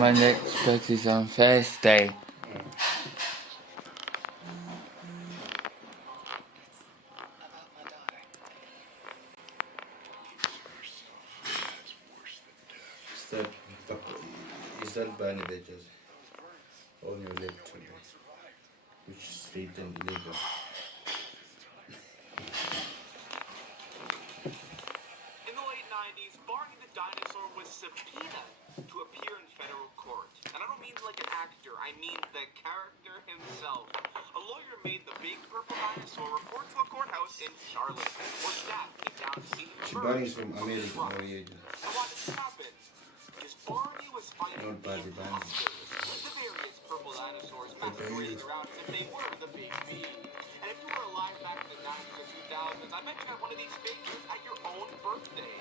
my next cut is on Thursday. Is that Barney that just on your lip today? Which is written illegal. In the late 90s, Barney the dinosaur was subpoenaed to appear in federal court. And I don't mean like an actor, I mean the character himself. A lawyer made the big purple dinosaur report to a courthouse in Charlotte, where staff came down to see him. Barney's from America. And why did this happen? Because Barney was fighting the imposters, the various purple dinosaurs masquerading around as if they were the big B. And if you were alive back in the 90s or 2000s, I bet you had one of these figures at your own birthday.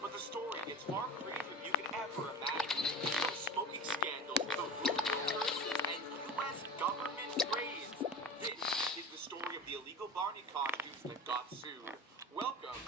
But the story gets far crazier than you could ever imagine. From smoking scandals to voodoo curses and U.S. government raids. This is the story of the illegal Barney costumes that got sued. Welcome.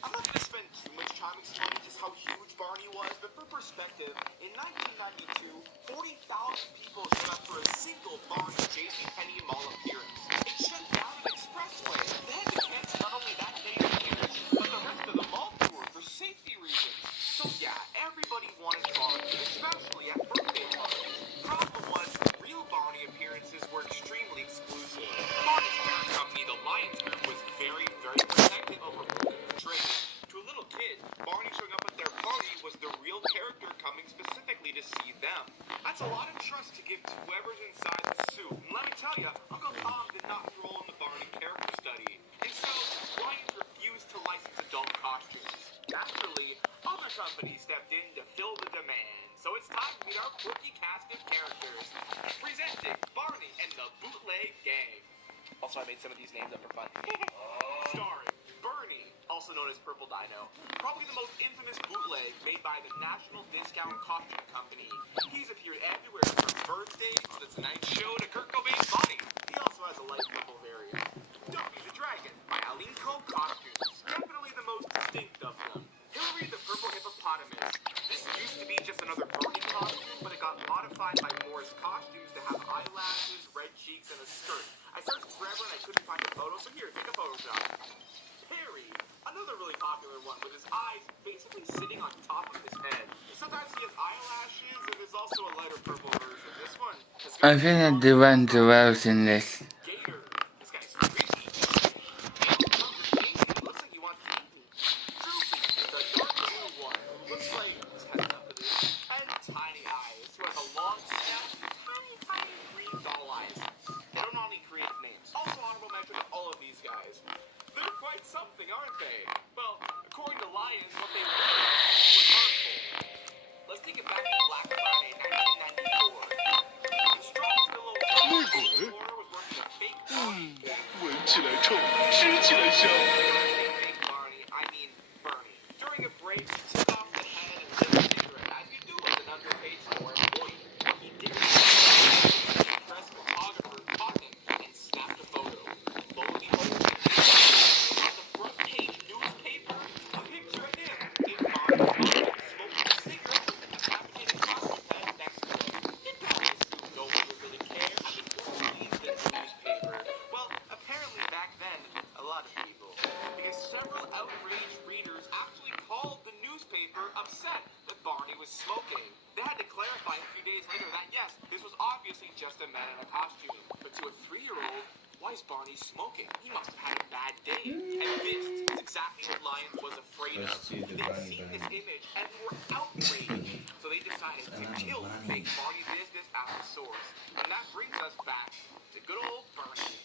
I'm not going to spend too much time explaining just how huge Barney was, but for perspective, in 1992, 40,000 people showed up for a single Barney JCPenney Mall appearance. It shut down an expressway. They had to cancel not only that day's appearance, but the rest of the mall tour for safety reasons. So yeah, everybody wanted Barney, especially at birthday parties. Problem was, real Barney appearances were extremely exclusive. Barney's parent company, the Lions Group, was very, very protective over trade. To a little kid, Barney showing up at their party was the real character coming specifically to see them. That's a lot of trust to give to whoever's inside the suit. And let me tell you, Uncle Tom did not enroll in the Barney character study. And so, Lions refused to license adult costumes. Naturally, other companies stepped in to fill the demand. So it's time to meet our quirky cast of characters. Presenting Barney and the Bootleg Gang. Also, I made some of these names up for fun. Starring Bernie, also known as Purple Dino, probably the most infamous bootleg made by the National Discount Costume Company. He's appeared everywhere from birthdays to the Tonight Show to Kurt Cobain's body. He also has a light purple variant. Duffy the Dragon by Alinco Costumes, definitely the most distinct of them. Hillary the Purple Hippopotamus. This used to be just another Bernie costume, but it got modified by Morris Costumes to have eyelashes, red cheeks, and a skirt. I searched forever and I couldn't find a photo, so here, take a Photoshop. Perry, another really popular one with his eyes basically sitting on top of his head. Sometimes he has eyelashes, and there's also a lighter purple version. This one has got I think I do want to rouse in this. Gator. This guy's crazy. Looks like he wants to eat me. Droopy, the dark blue one. Looks like he's had enough of this. And Tiny Eyes, who has a long snout and tiny green doll eyes. They don't know any creative names. Also honorable mention to all of these guys. They're quite something, aren't they? Well, according to Lions, what they were was harmful. Let's take it back to Black Friday, 1994. The strongest little Flora was working a fake Barney. 闻起来臭，吃起来香。 Fake Barney, I mean Bernie. During a break, he took off the head and lit a cigarette, as you do as an underpaid store employee. He did it. Press photographer caught him and snapped a photo. Lo and behold, on the front page newspaper, a picture of him in Barney smoking a cigarette with a decapitated costume head next to him. He probably assumed no one would really care. I mean, who reads the newspaper? Well, apparently back then, a lot of people. Because several outraged readers actually called the newspaper upset that Barney was smoking. They had to clarify a few days later that yes, this was obviously just a man in a costume. But to a 3-year-old, why is Barney smoking? He must have had a bad day. And this is exactly what Lions was afraid of. They'd seen this image and were outraged. So they decided to kill the fake Barney business at the source. And that brings us back to good old Bernie.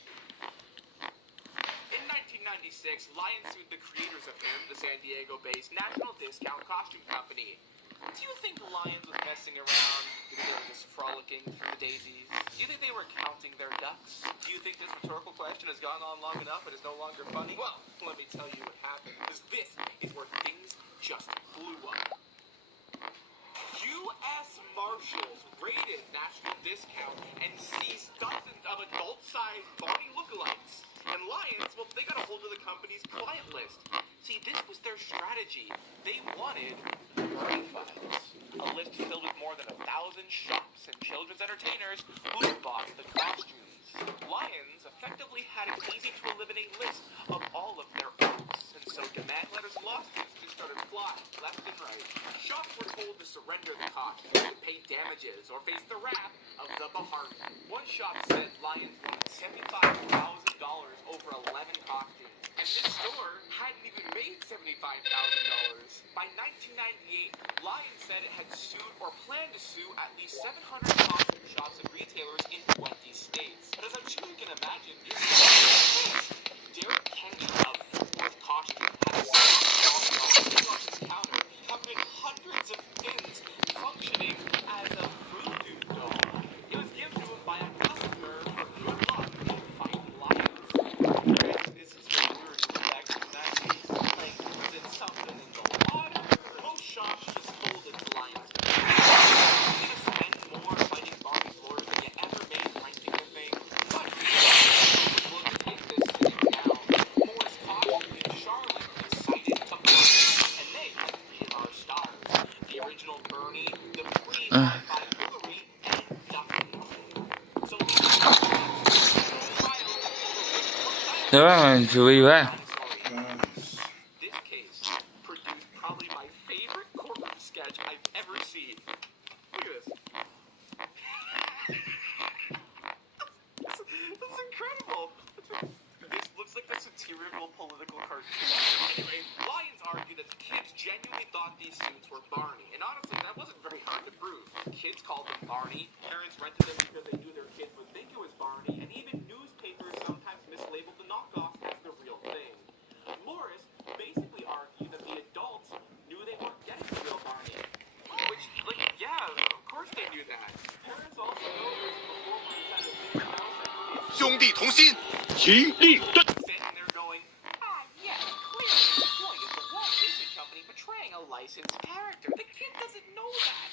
In 1996, Lions sued the creators of him, the San Diego-based National Discount Costume Company. Do you think the Lions was messing around? Do you think they were just frolicking through the daisies? Do you think they were counting their ducks? Do you think this rhetorical question has gone on long enough and is no longer funny? Well, let me tell you what happened, because this is where things just blew up. U.S. Marshals raided National Discount and seized dozens of adult-sized Barney lookalikes. And Lions, well, they got a hold of the company strategy. They wanted Bernie files, a list filled with more than 1,000 shops and children's entertainers who bought the costumes. Lions effectively had an easy-to-eliminate list of all of their oats, and so demand letters and lawsuits just started flying left and right. Shops were told to surrender the costumes, to pay damages, or face the wrath of the Bahardi. One shop said Lions won $75,000 over 11 costumes, and this store hadn't even made $75,000. By 1998, Lions said it had sued or planned to sue at least 700 costume shops and retailers in 20 states. But as I'm sure you can imagine, Derek Kennedy of Fort Worth Costume had a $7,000 on his counter, covering hundreds of pins, functioning as a voodoo doll. It was given to him by a customer for good luck in fighting lions. This is what we were expecting in that case. Like, was it something in the water? Most shops just folded to lions. You're gonna spend more fighting Barbie's lawyers than you ever made renting the thing. But was willing to take this sitting down. Morris Costume in Charlotte decided to burn it, and they had three of our stars. The original Bernie, the pre-modified Hillary, and Duffy. So The one to be back. this case produced probably my favorite courtroom sketch I've ever seen. Look at this. That's incredible. This looks like the satirical political cartoon. Anyway, Lions argued that the kids genuinely thought these suits were Barney, and honestly, that wasn't very hard to prove. Kids called them Barney, parents rented them because they knew their kids would think it was Barney, and even newspapers sometimes mislabeled the knockoffs as the real thing. Morris basically argued that the adults knew they weren't getting the real Barney. Which, like, yeah, of course they knew that. Parents also know there's performers at a big house 兄弟同心，其利断。 standing there going, yes, clearly the point is the Walt Disney Company portraying a licensed character. The kid doesn't know that.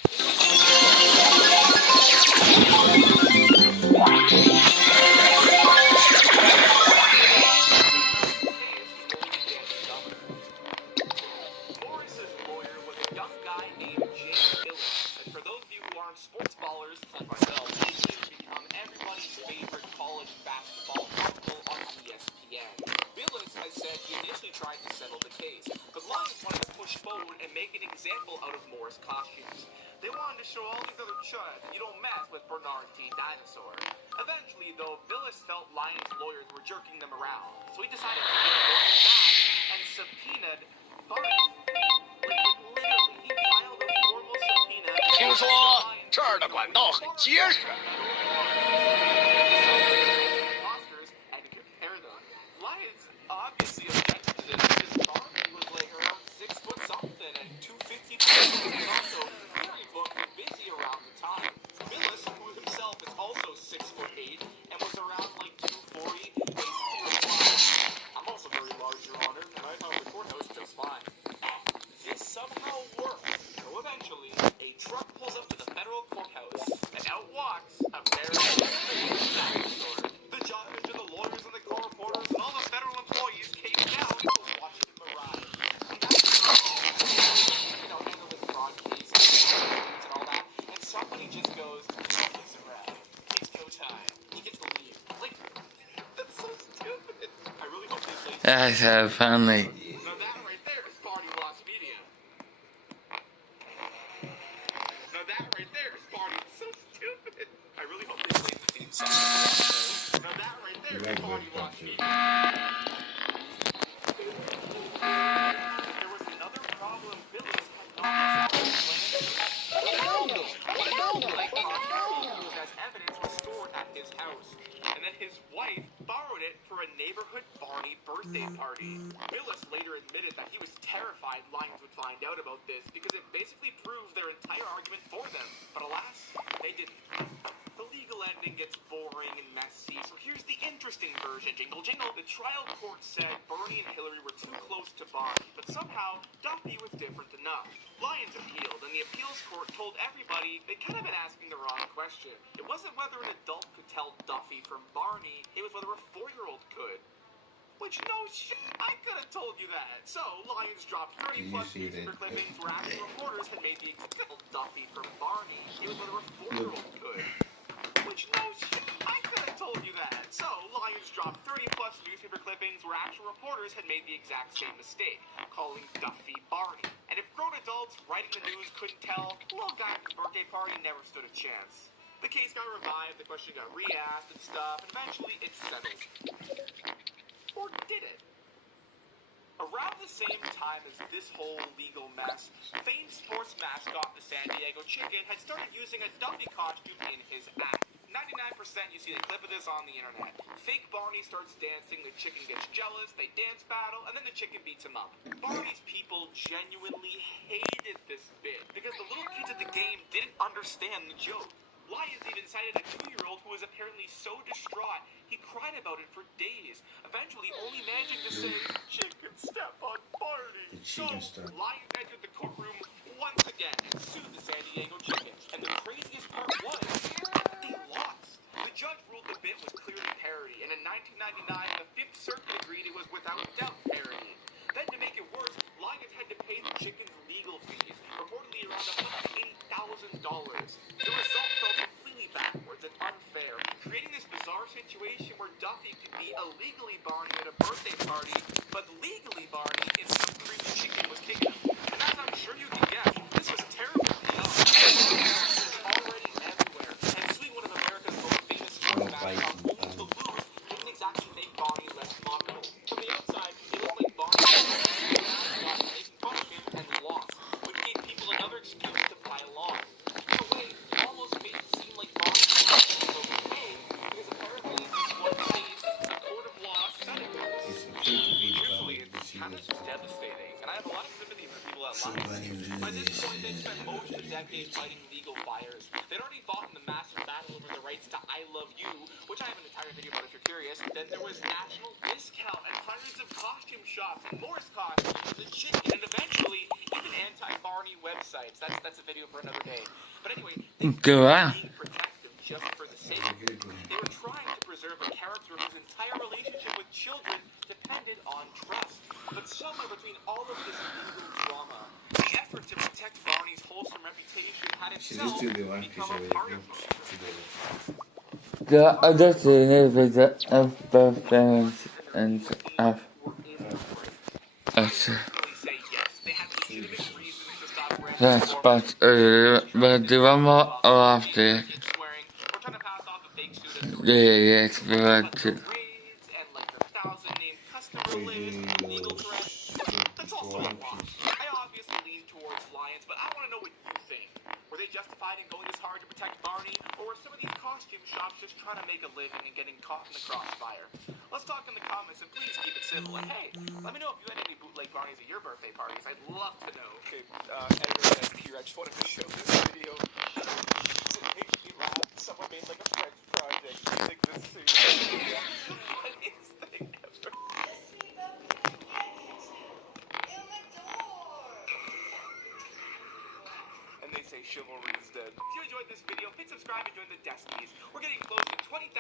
Morris's lawyer was a young guy named James Billis, and for those of you who aren't sports ballers like myself, he's become everybody's favorite college basketball uncle on ESPN. Billis has said he initially tried to settle the case, but Lions wanted to push forward and make an example out of Morris costumes. They wanted to show all these other chuds you don't mess with Bernard T. Dinosaur. Eventually, though, Billis felt Lions lawyers were jerking them around, so he decided to get Morris back and subpoenaed Barney. Literally, he filed a formal subpoena. 听说这儿的管道很结实。 Oscars and compare them. Lions obviously objected to this because Barney was like around 6 foot something and 250 pounds. He was also very booked and busy around the time. Billis, who himself is also 6'8" and was around like 240, basically replied, "I'm also very large, Your Honor, and I found the courthouse just fine." This somehow worked. So eventually, a truck pulls up to the federal courthouse, and out walks a very dinosaur. The judge and the lawyers and the court reporters and all the federal employees came down to watch him arrive. Handle the fraud cases and all that, and somebody just goes, "He's around. It's go time. He gets to leave." Like, that's so stupid. I really hope they play. That's so funny. Now that right there is Party Lost Media. Now that right there is Party. So stupid. I really hope they play the theme song. Now that right there is Party Lost Media. There was another problem Billis had not as evidence was stored at his house, and then his wife borrowed it for a neighborhood Barney birthday party. Billis later admitted that he was terrified Lions would find out about this because it basically proved their entire argument for them. But alas, they didn't. The legal ending gets boring and messy, so here's the interesting version. Jingle, jingle. The trial court said Bernie and Hillary were too close to Barney, but somehow Duffy was different enough. Lions appealed, and the appeals court told everybody they'd kind of been asking the wrong question. It wasn't whether an adult could tell Duffy from Barney, it was whether a 4-year-old could. Which, no shit, I could have told you that. So, Lions dropped 30 plus newspaper clippings where actual reporters had made the exact Duffy from Barney. It was whether a 4-year-old could. Which, no shit, I could have told you that. So, Lions dropped 30 plus newspaper clippings where actual reporters had made the exact same mistake, calling Duffy Barney. And if grown adults writing the news couldn't tell, little guy at the birthday party never stood a chance. The case got revived, the question got re-asked and stuff, and eventually it's settled. Or did it? Around the same time as this whole legal mess, famed sports mascot the San Diego Chicken had started using a Duffy costume in his act. 99% you see the clip of this on the internet. Fake Barney starts dancing, the chicken gets jealous, they dance battle, and then the chicken beats him up. Barney's people genuinely hated this bit because the little kids at the game didn't understand the joke. Lions even cited a 2-year-old who was apparently so distraught he cried about it for days, eventually only managing to say, "Chicken step on Barney." So, Lions entered the courtroom once again and sued the San Diego Chicken. And the craziest part was, they lost. The judge ruled the bit was clearly parody, and in 1999, the Fifth Circuit agreed it was without doubt parody. Then, to make it worse, Lions had to pay the chicken's legal fees, reportedly around $180,000. The result felt completely backwards and unfair, creating this bizarre situation where Duffy could be illegally Barney at a birthday party, but legally Barney if some creepy chicken was kicking him. And as I'm sure you can guess, this was terrible PR. Already everywhere, and suing one of America's most famous sports mascots only to lose didn't exactly make Barney less mockable. From the outside, it looked like Barney was making fun of him and lost, which gave people another excuse to pile on. In a way, it almost made it seem like Barney was okay, because apparently one case, a court of law said it was. Truthfully, it's kind of devastating, and I have a lot of sympathy for people at Lions. By this point, they'd spent most of the decade fighting legal fires. They'd already fought in the massive battle over the rights to I Love You, which I have an entire video about if you're curious. Then there was national discount and hundreds of costume shops and Morris costumes, the chicken, and eventually even anti-Barney websites. That's a video for another day. But anyway, they were being protective just for the sake of it. They were trying to preserve a character whose entire relationship with children depended on trust. But somewhere between all of this legal drama, the effort to protect Barney's wholesome reputation had itself become a part of him. The other significance of birthdays and of us. Yes, but do one more after. Yeah, yes, but That's also a lot. I obviously lean towards Lions, but I want to know what you think. Were they justified in going this hard to protect Barney, or were some of these costume shops just trying to make a living and getting caught in the crossfire? Let's talk in the comments, and please keep it civil. And hey, let me know if you had any bootleg Barneys at your birthday parties. I'd love to know. Okay, editor and Peter, I just wanted to show this video. It makes me laugh. Someone made like a French project using this suit. Funniest thing ever. And they say chivalry is dead. If you enjoyed this video, hit subscribe and join the Destinies. We're getting close to 20,000.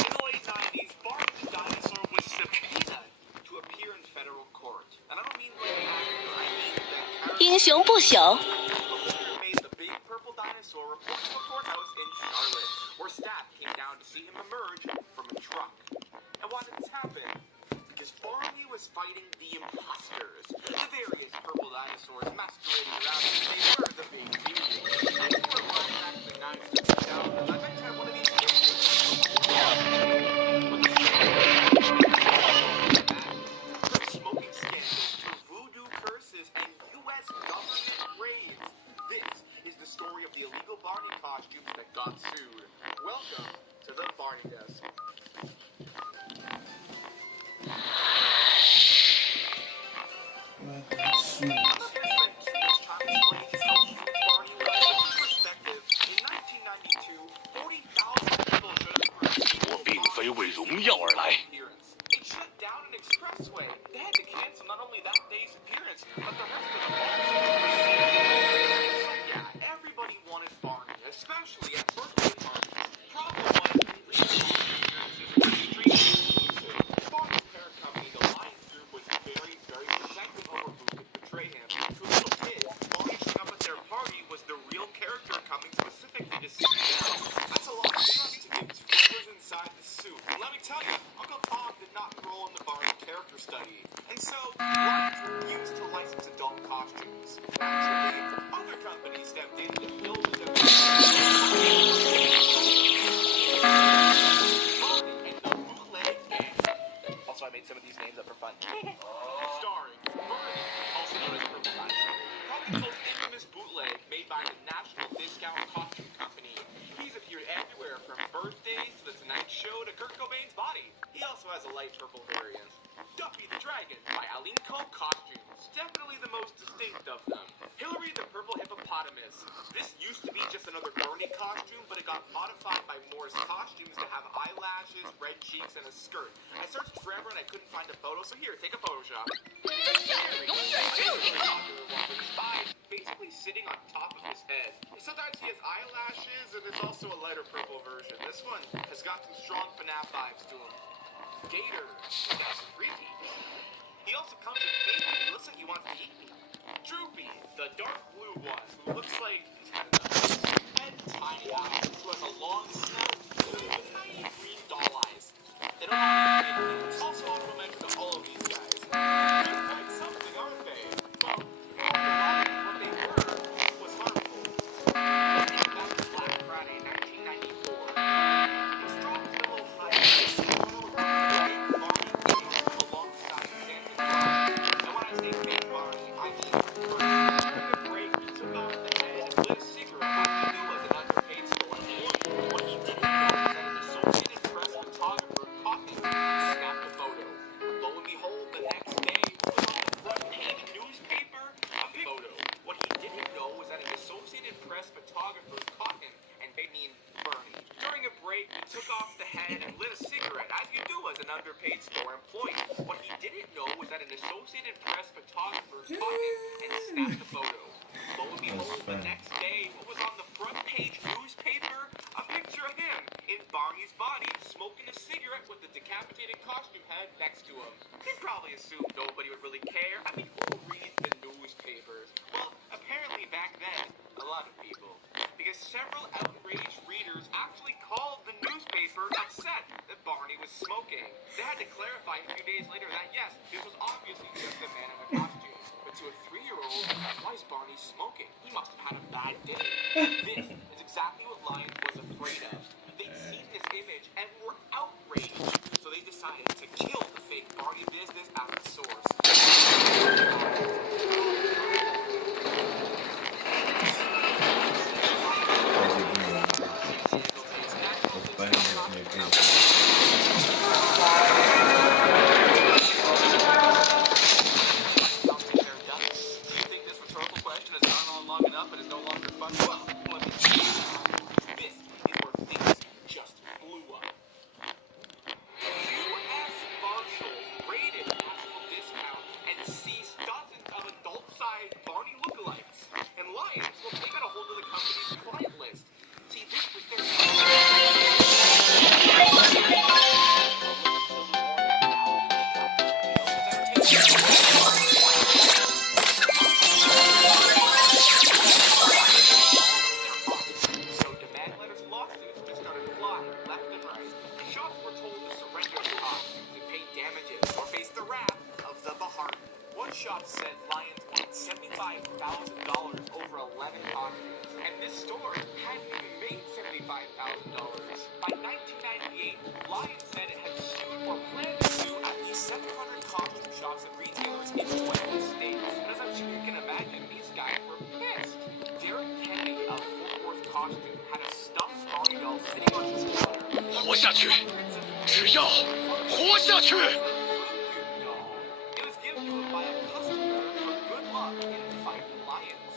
In the late 90s, Barney the dinosaur was subpoenaed to appear in federal court. And I don't mean like an actor, I mean the character. 英雄不朽。 made the big purple dinosaur report to a courthouse in Charlotte, where staff came down to see him emerge from a truck. And why did this happen? Because Barney was fighting the imposters, the various purple dinosaurs masquerading around him. They were the big beauty. And if you were alive back in the 90s or 2000s, I bet you had one of these pictures. From smoking scandals to voodoo curses and U.S. government raids, this is the story of the illegal Barney costumes that got sued. Welcome to the Barney Desk. It shut down an expressway. They had to cancel not only that day's appearance, but the rest of the month. So yeah, everybody wanted Barney, especially at birthday parties. Problem was, appearances were extremely exclusive. Uncle Tom did not enroll in the Barney character study, and so Lions refused to license adult costumes. Naturally, other companies stepped in to fill the demand. Barney and the Bootleg Gang. Also, I made some of these names up for fun. Starring Furby, also known as Purple Dino. Probably the most infamous bootleg made by the National Discount Costume Company. He's appeared everywhere from birthdays to the Tonight Show to Kurt Cobain's body. He also has a light purple variant. Duffy the Dragon by Alinco Costumes. Definitely the most distinct of them. Hillary the Purple Hippopotamus. This used to be just another Bernie costume, but it got modified by Morris Costumes to have eyelashes, red cheeks, and a skirt. I searched forever and I couldn't find a photo, so here, take a Photoshop. Basically sitting on top of his head. Sometimes he has eyelashes, and there's also a lighter purple version. This one has got some strong FNAF vibes to him. Gator, that's freaky. He also comes in pink, and he looks like he wants to eat me. Droopy, the dark blue one, who looks like he's had enough. And Tiny Eyes, who has a long snout with tiny green doll eyes. They don't have any pink. It's also honorable mention to all of these guys. They're quite something, aren't they? Well, what they were was harmful. Dating back to Black Friday, 1994. Its strongest little high alongside Santa Claus. And when I say Big Barney, I mean during a break, he took off the head and lit a cigarette. What he knew was an underpaid store employee. What he didn't know was that an Associated Press photographer caught him and snapped a photo. Lo and behold, the next day was on the front page newspaper a photo. What he didn't know was that an Associated Press photographer caught him and they mean Bernie. During a break, he took off the head and lit a cigarette, as you do as an underpaid store employee. What he didn't know was that an Associated Press photographer caught him and snapped a photo. Lo and behold, the next day, what was on the front page newspaper? A picture of him in Barney's body, smoking a cigarette with the decapitated costume head next to him. He'd probably assume nobody would really care. I mean, who reads the newspapers? Well, apparently back then, a lot of people. Because several outraged readers actually called the newspaper upset that Barney was smoking. They had to clarify a few days later that yes, this was obviously just a man in a costume. But to a 3-year-old, why is Barney smoking? He must have had a bad day. This is exactly what Lions was afraid of. They'd seen this image and were outraged. So they decided to kill the fake Barney business at the source. Shop said Lions wanted $75,000 over 11 costumes, and this store hadn't even made $75,000. By 1998, Lions said it had sued or planned to sue at least 700 costume shops and retailers in 20 states. And as I'm sure you can imagine, these guys were pissed. Derek Kennedy of Fort Worth Costume had a stuffed Barney doll sitting on his counter. 活下去，只要活下去。 by a customer for good luck in fighting lions.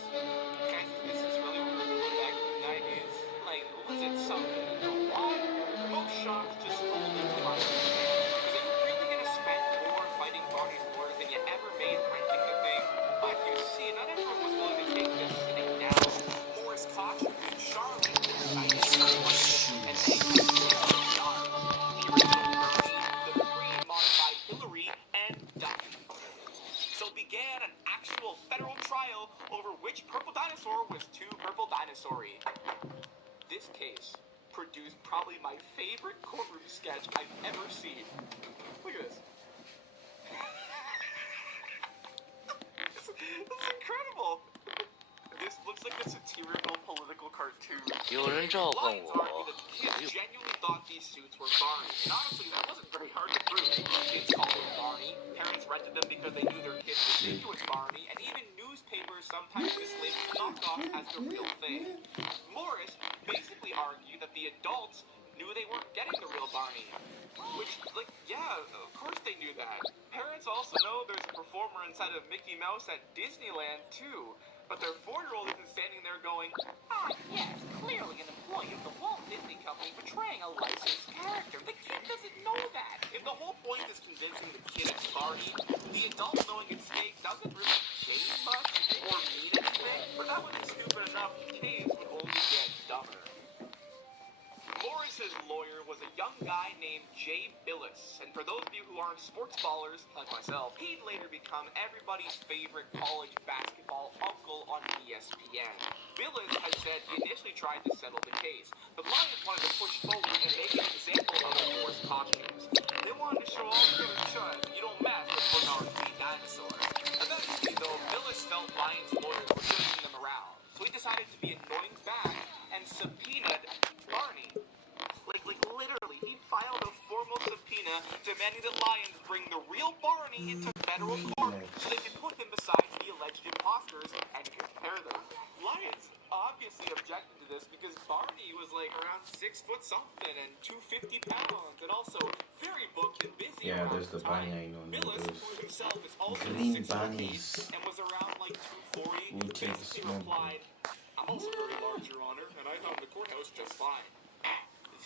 Guys, this is really what we were doing back in the 90s. Like, was it something in the water? Most shops just folded to lions. Because they were really going to spend more fighting Barney's lures than you ever made renting the thing. But you see, not everyone was willing to take this sitting down. Morris Costume and Charlotte decided to and they Charlotte. The original Bernie, the pre-modified Hillary, and Duffy. So began an actual federal trial over which purple dinosaur was too purple dinosaur-y. This case produced probably my favorite courtroom sketch I've ever seen. Look at this. This is incredible. This looks like a satirical political cartoon. 有人召唤 Lions argue 我 that the kids genuinely thought these suits were Barney. And honestly, that wasn't very hard to prove. Kids called them Barney. Parents rented them because they knew their kids would think it was Barney. And even newspapers sometimes mislabeled the knockoffs as the real thing. Morris basically argued that the adults knew they weren't getting the real Barney. Which, like, yeah, of course they knew that. Parents also know there's a performer inside of Mickey Mouse at Disneyland, too. But their 4-year-old isn't standing there going, "Ah, yes, clearly an employee of the Walt Disney Company portraying a licensed character." The kid doesn't know that. If the whole point is convincing the kid it's Barney, the adult knowing it's fake doesn't really change much or mean anything. For that wasn't stupid enough, the case would only get dumber. Morris's lawyer was a young guy named Jay Billis, and for those of you who aren't sports ballers, like myself, he'd later become everybody's favorite college basketball uncle on ESPN. Billis had said he initially tried to settle the case, but Lions wanted to push forward and make an example of the Morris costumes. They wanted to show all the other sons you don't mess with minority dinosaurs. Eventually, though, Billis felt Lions lawyers were pushing them around, so he decided to be annoying back and subpoenaed Barney. Like literally, he filed a formal subpoena demanding that Lions bring the real Barney into federal court so they could put him beside the alleged imposters and compare them. Lions obviously objected to this because Barney was like around 6 foot something and 250 pounds, and also very booked and busy. Yeah, around there's the time. Barney I know. Billis, Those who himself is also green 6 foot bunnies and was around like 240, will take a basically smoke. replied, "I'm also very large, Your Honor, and I found the courthouse just fine."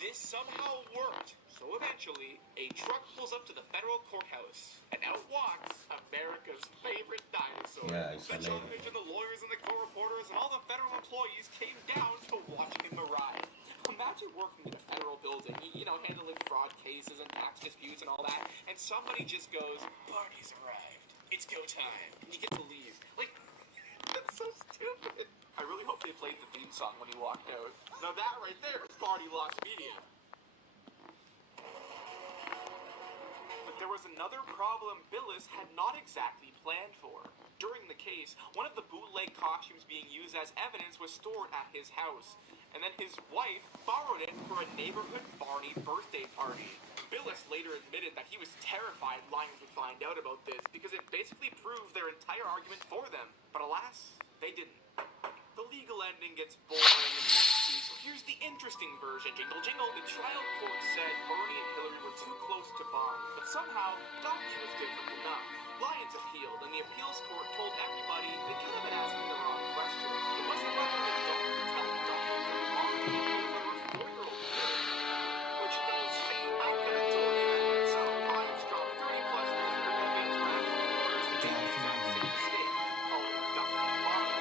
This somehow worked, so eventually, a truck pulls up to the federal courthouse, and out walks America's favorite dinosaur. Yeah, I saw The judge and the lawyers and the court reporters and all the federal employees came down to watch him arrive. Imagine working in a federal building, you know, handling fraud cases and tax disputes and all that, and somebody just goes, "Barney's arrived. It's go time." And you get to leave. Like, that's so stupid. I really hope they played the theme song when he walked out. Now that right there is Barney Lost Media. But there was another problem Billis had not exactly planned for. During the case, one of the bootleg costumes being used as evidence was stored at his house, and then his wife borrowed it for a neighborhood Barney birthday party. Billis later admitted that he was terrified Lions would find out about this because it basically proved their entire argument for them. But alas, they didn't. The legal ending gets boring and messy, so here's the interesting version. Jingle, jingle. The trial court said Bernie and Hillary were too close to Barney, but somehow Ducky was different enough. Lions appealed, and the appeals court told everybody they could have been asking the wrong question. It wasn't whether the adult could tell Ducky from Barney, but whether a 4-year-old could. Which is, I could have told you that. So Lions dropped 30 plus years of revenge rap orders to make the exact same mistake, calling Ducky Barney.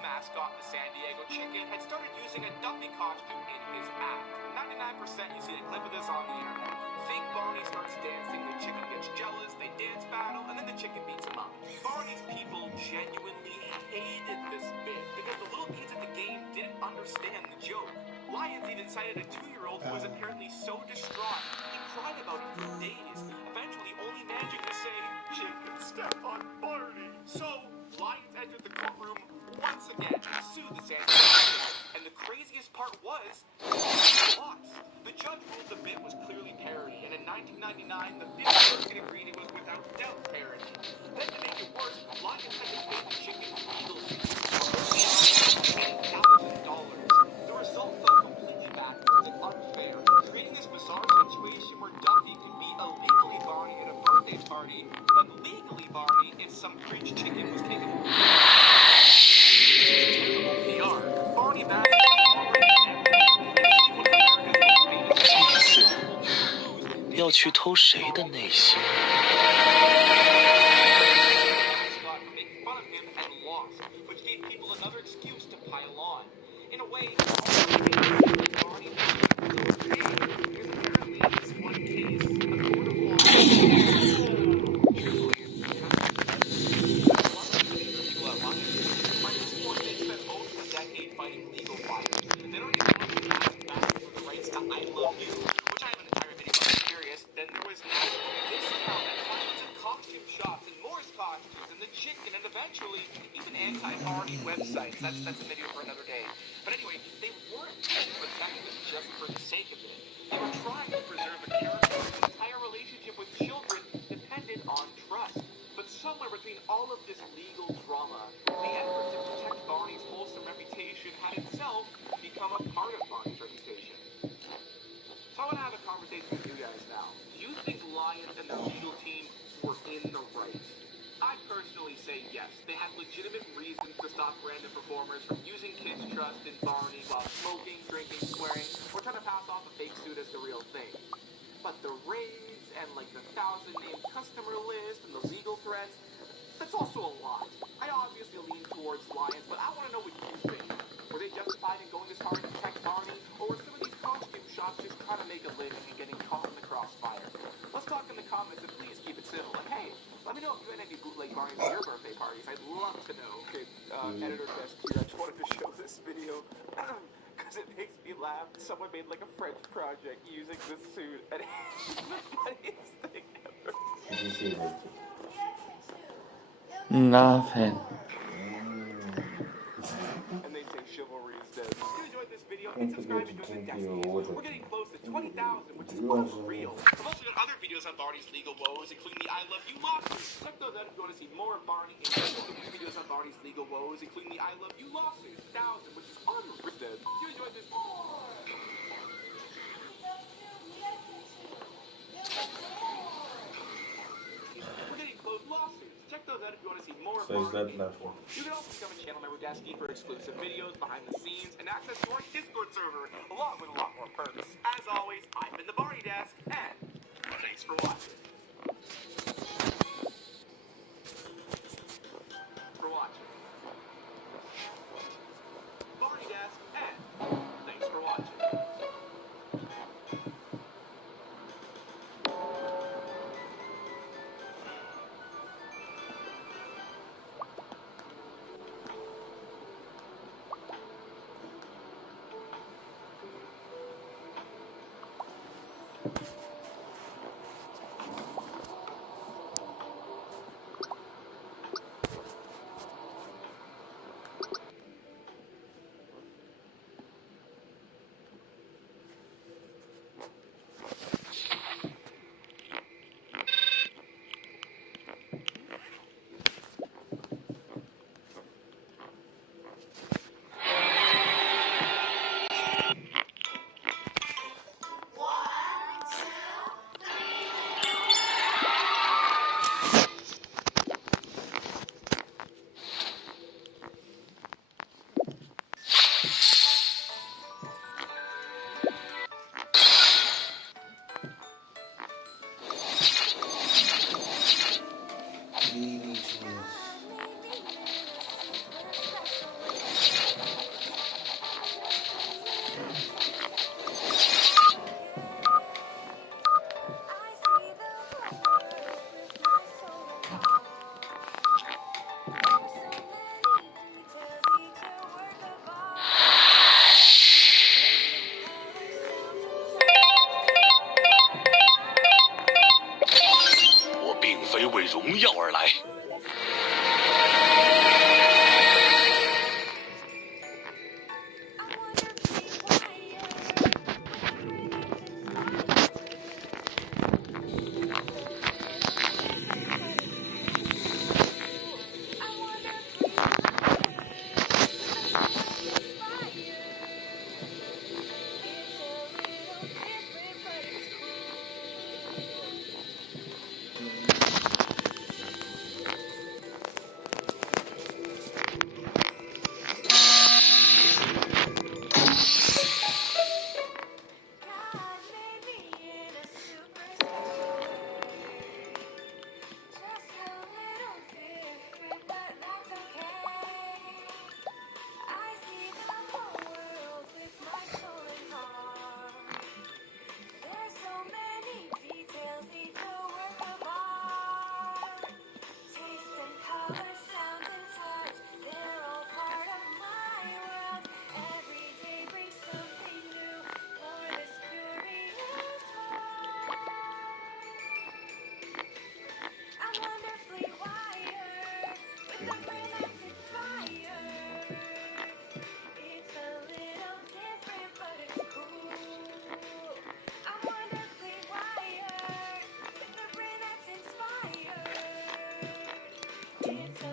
Mascot, the San Diego Chicken, had started using a Duffy costume in his act. 99% you see a clip of this on the internet. Fake Barney starts dancing, the chicken gets jealous, they dance battle, and then the chicken beats him up. Barney's people genuinely hated this bit because the little kids at the game didn't understand the joke. Lions even cited a 2-year-old who was apparently so distraught he cried about it for days, eventually only managing to say, "Chicken step on Barney." So, Lions entered the courtroom once again sued the San Diego Chicken, and the craziest part was they lost. The judge ruled the bit was clearly parody, and in 1999, the bit circuit agreed it was without doubt parody. Then to make it worse, Lions had to pay the chicken legal fees for $10,000. The result felt completely backwards and unfair, creating this bizarre situation where Duffy could be illegally Barney at a birthday party, but legally Barney if some cringe chicken was taken away. VR. Barney Bass already 要去偷谁的内心？ making fun of him and lost, which gave people another excuse to pile on. In a way, chicken, and eventually even anti-Barney websites. That's a video for another day. But anyway, they weren't protecting it just for the sake of it. They were trying to preserve a character whose entire relationship with children depended on trust. But somewhere between all of this legal drama, the effort to protect Barney's wholesome reputation had itself become a part of Barney's reputation. So I want to have a conversation with you guys now. Do you think Lions and the legal team were in the right? I personally say yes. They had legitimate reasons to stop random performers from using kids' trust in Barney while smoking, drinking, swearing, or trying to pass off a fake suit as the real thing. But the raids and like the 1,000 named customer list and the legal threats, that's also a lot. I obviously lean towards Lions, but I want to know what you think. Were they justified in going this hard to protect Barney, or were some of these costume shots just trying to make a living and getting caught in the crossfire? Let's talk in the comments and please keep it civil. And hey, let me know if you had any bootleg Barneys at your birthday parties. I'd love to know. Okay, editor desk here. I just wanted to show this video because it makes me laugh. Someone made like a French project using this suit, and it's the funniest thing ever. Did you see it? Nothing. And they say chivalry is dead. If you enjoyed this video, hit subscribe and join the Destiny. We're getting close to 20,000, which is unreal. I've also got other videos on Barney's legal woes, including the I Love You lawsuits. Check those out if you want to see more of Barney, and new videos on Barney's legal woes, including the I Love You lawsuits, 1,000, which is unreal. If you enjoyed this we're getting close lawsuits. Check those out if you want to see more So is of that Barney. last one? You can also become a channel member Desky for exclusive videos, behind the scenes, and access to our Discord server, along with a lot more perks. As always, I've been the Barney Desk, and thanks for watching. Barney Desk, and thanks for watching.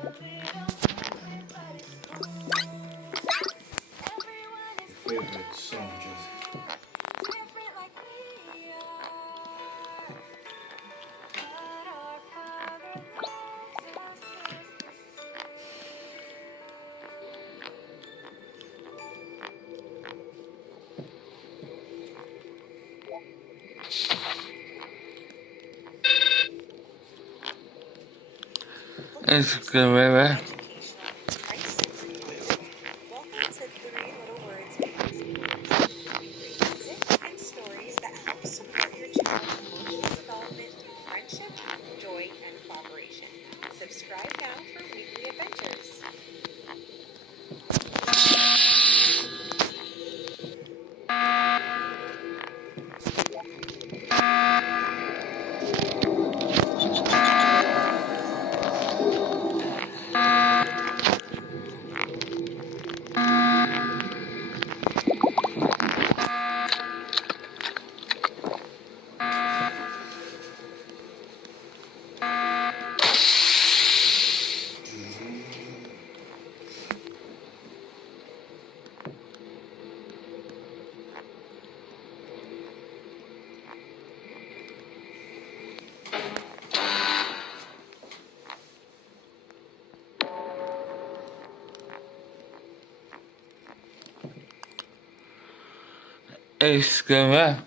Your favorite song, Joseph? It's good, baby. Welcome to Three Little Words Behind Scenes. Music and stories that help support your child's emotional development through friendship, joy, and cooperation. Subscribe now for weekly adventures. It's good.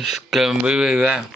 It's going really well.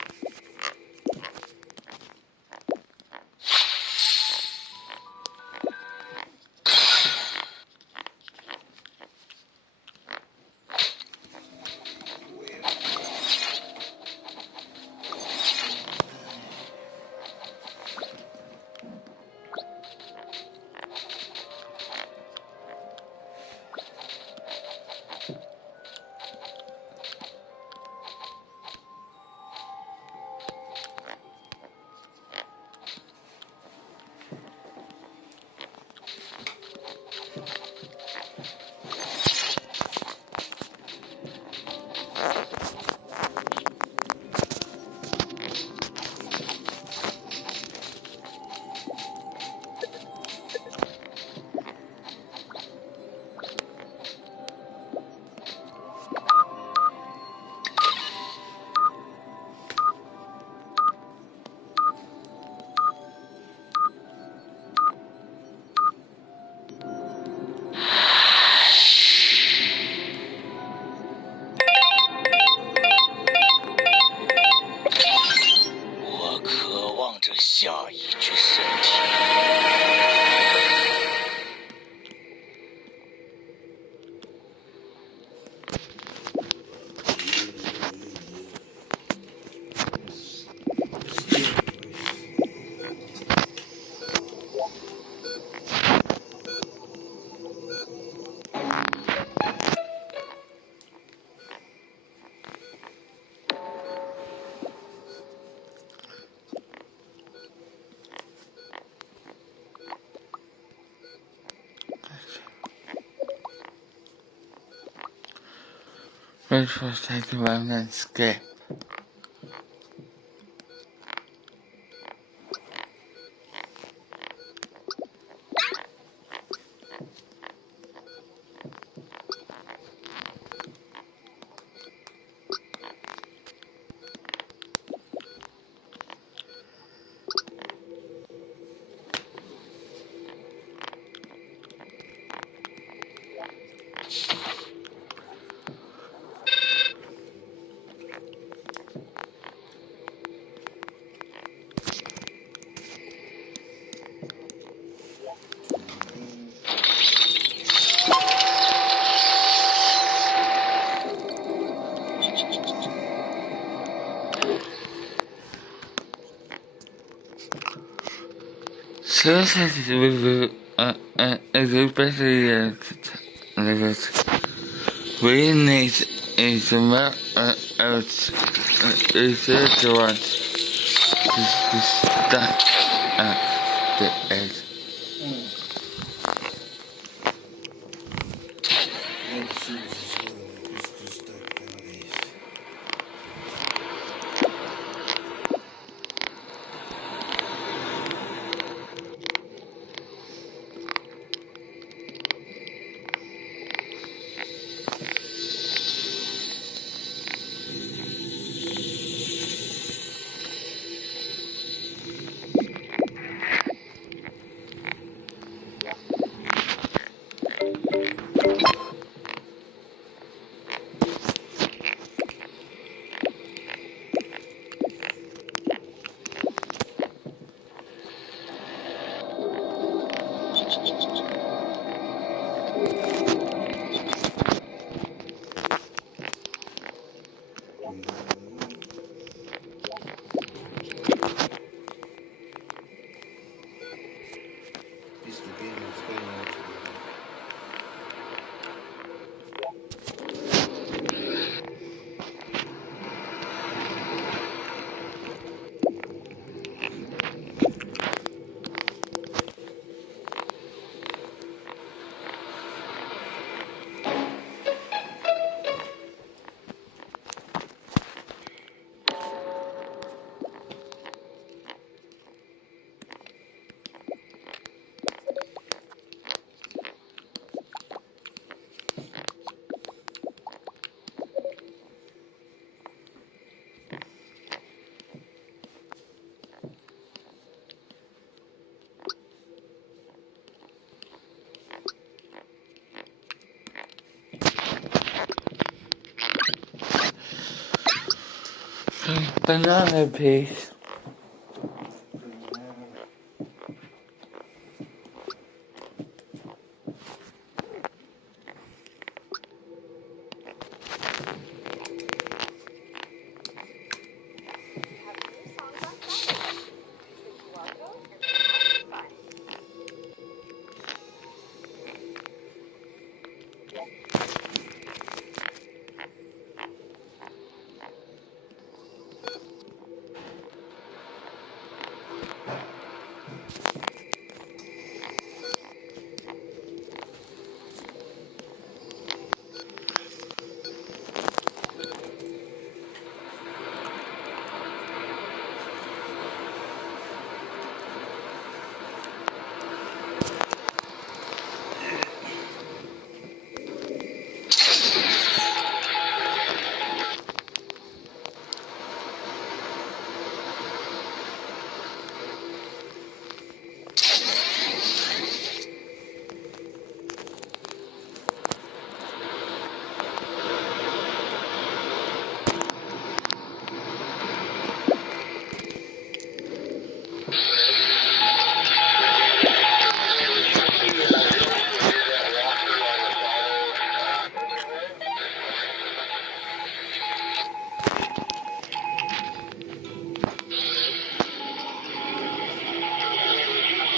Let's just take a moment and skip. Suicide with especially we need is about research what to start at the edge. banana piece.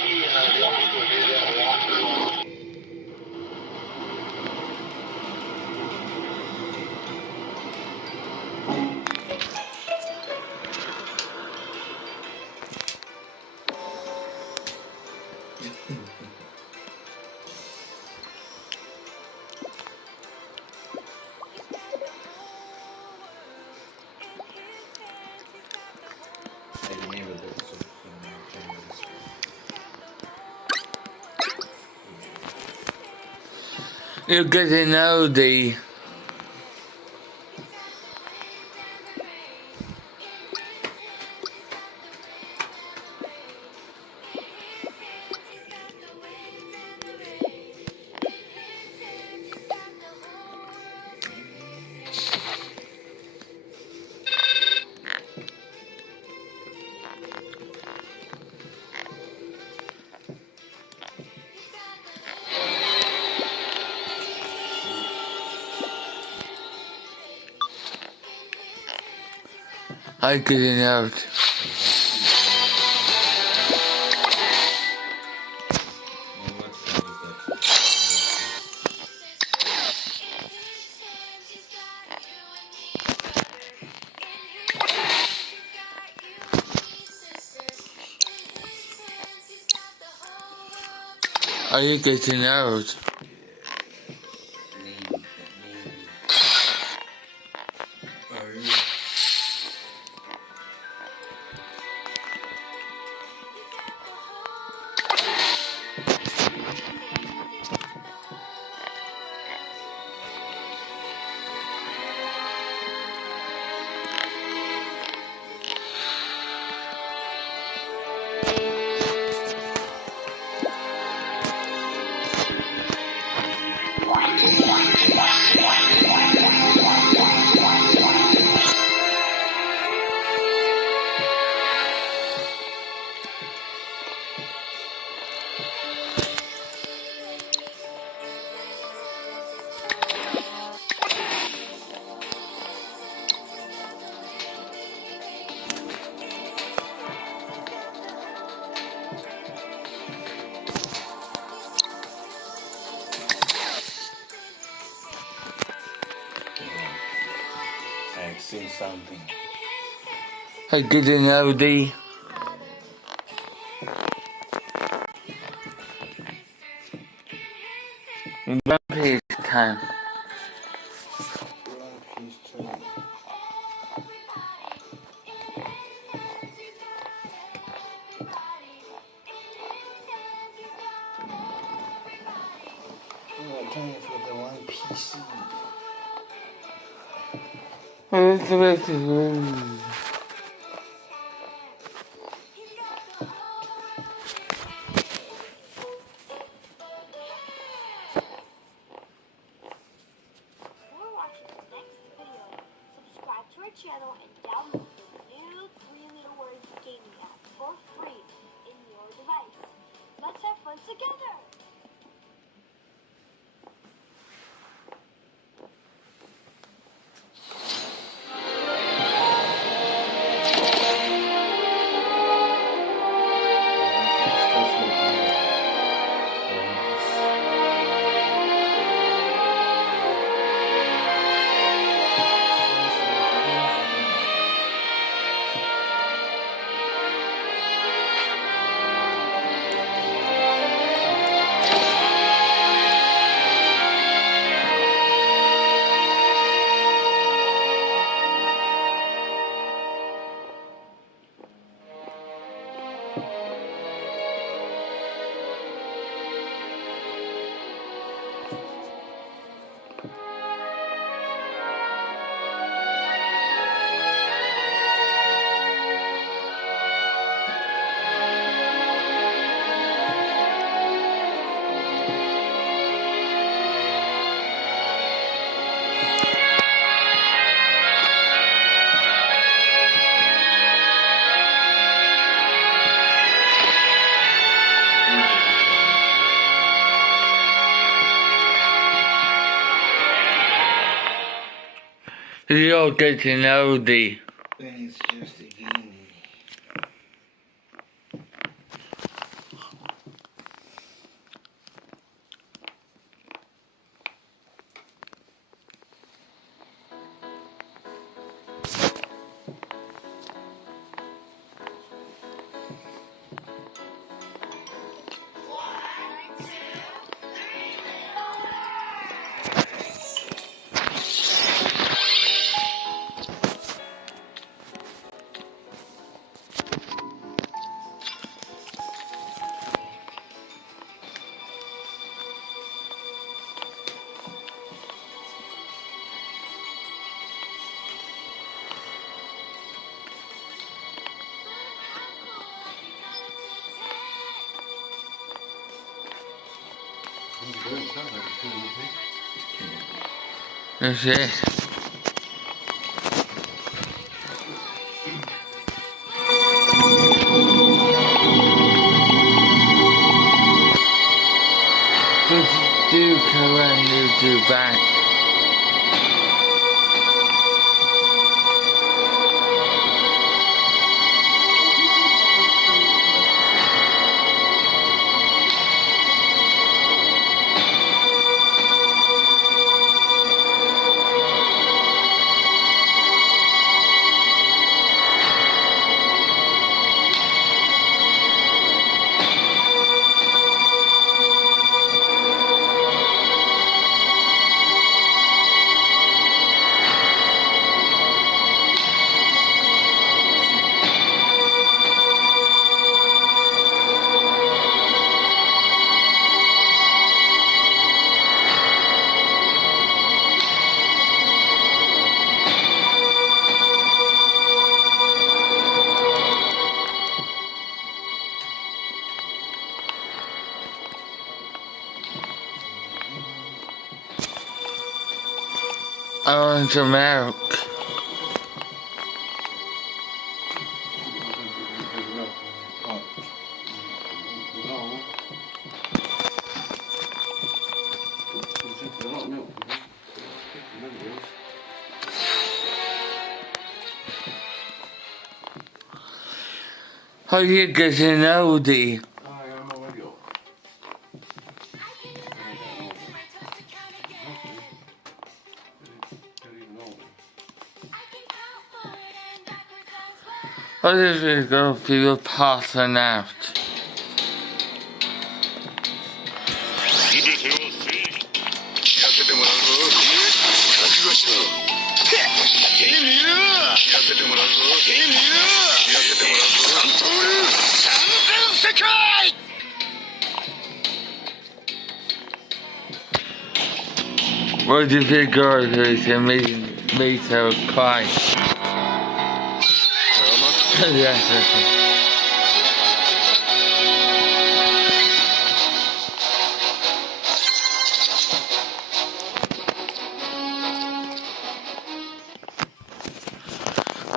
We have new songs on Saturday. Use the QR code and let's have some fun. I enabled it so you can play with this one. You're getting oldie. I'm getting out. And what sound is that? Are you getting out? Maybe. Are you? I've seen something. I'm getting oldie. Grumpy's time. Time for the one PC. Where's the rest of the room? Before watching the next video, subscribe to our channel and download the new You're getting oldie. Then it's just a game. That's it. But do come and you do back. I want some milk. How you getting oldie? What if we go through the passing out? 全てを正義聞かせてもらうぞ覚悟しろ手見ろ聞かせてもらうぞ手見ろ聞かせてもらうぞコントロール三千世界 What do you think God is to me so cry? Yes.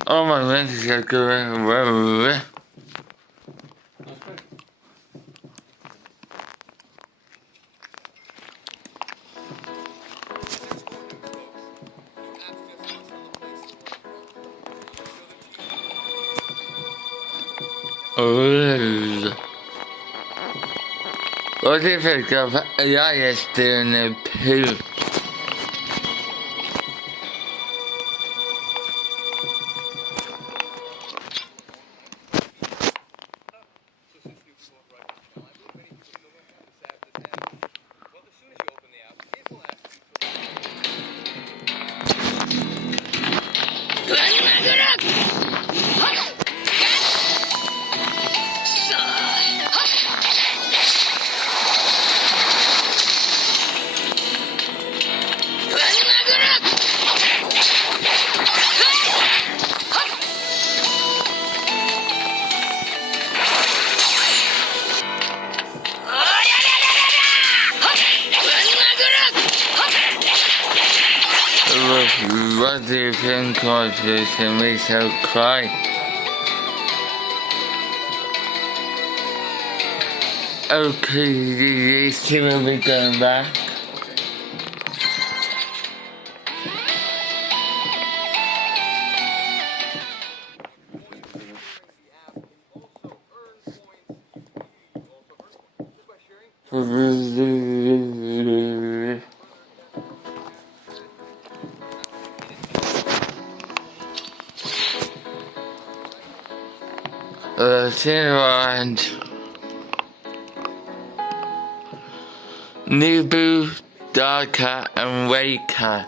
Oh my goodness, I go around. What if I go yes doing the poo? What do you think God is to me so cry? Okay, you see when we going back? and Nubu, Darker, and Waker.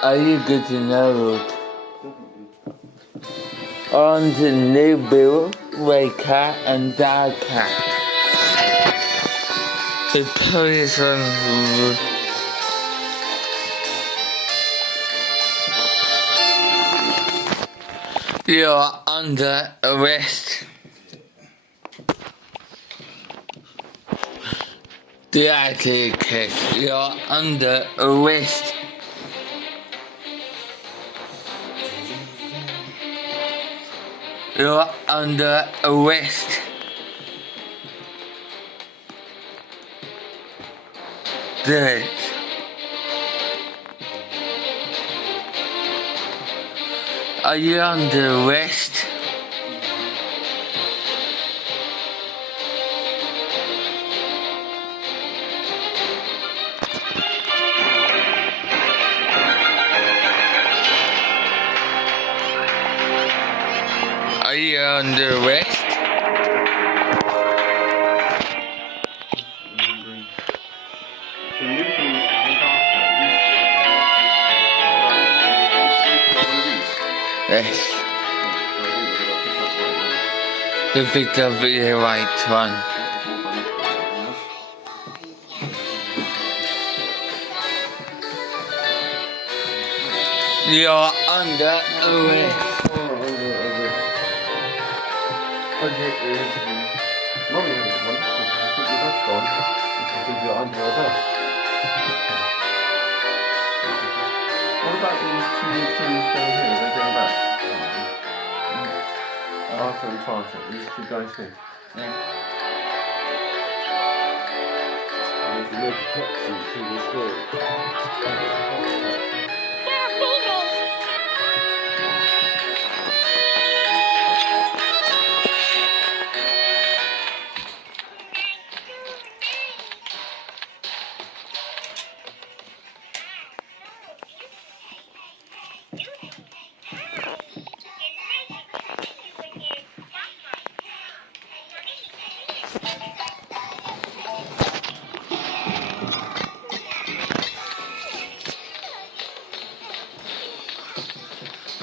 Are you good to know? On to Nubu, Waker, and Darker. The police on you're under arrest. The ID case, you're under arrest. You're under arrest. Good. Are you under arrest? Are you under arrest? Yes. You picked up the right one. You're under arrest. What about these two things down here? They're going back. After we pass it, these two guys here. Yeah. There's no protection to the story.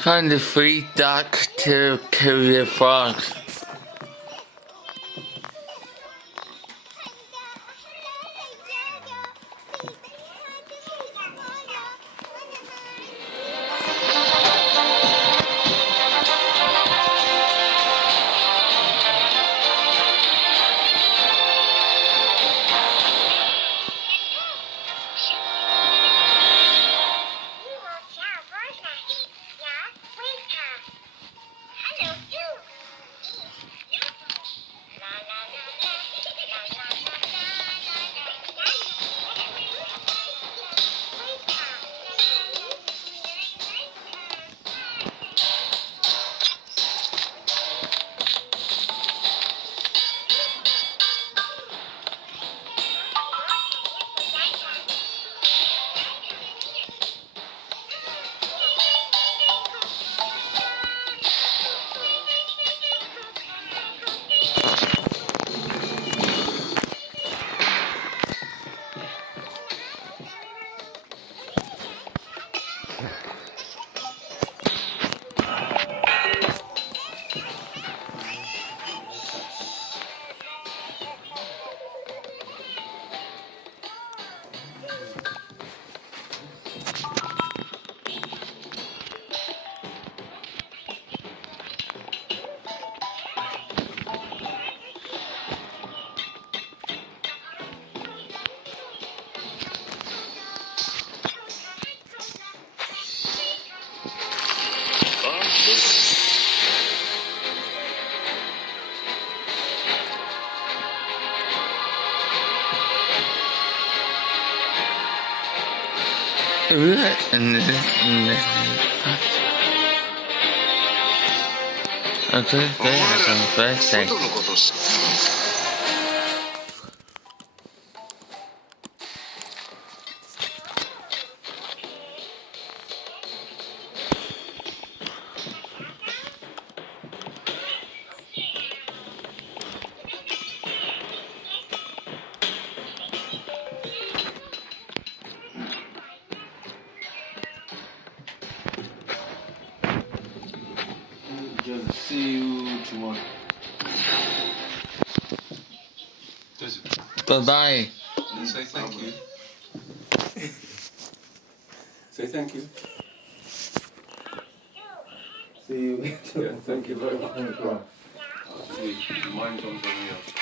Find the free duck to kill your frogs. Birthday. 外のことし Just see you tomorrow. Bye bye. Say thank you. Say thank you. See you. Yeah, thank you very much. Mine comes on here.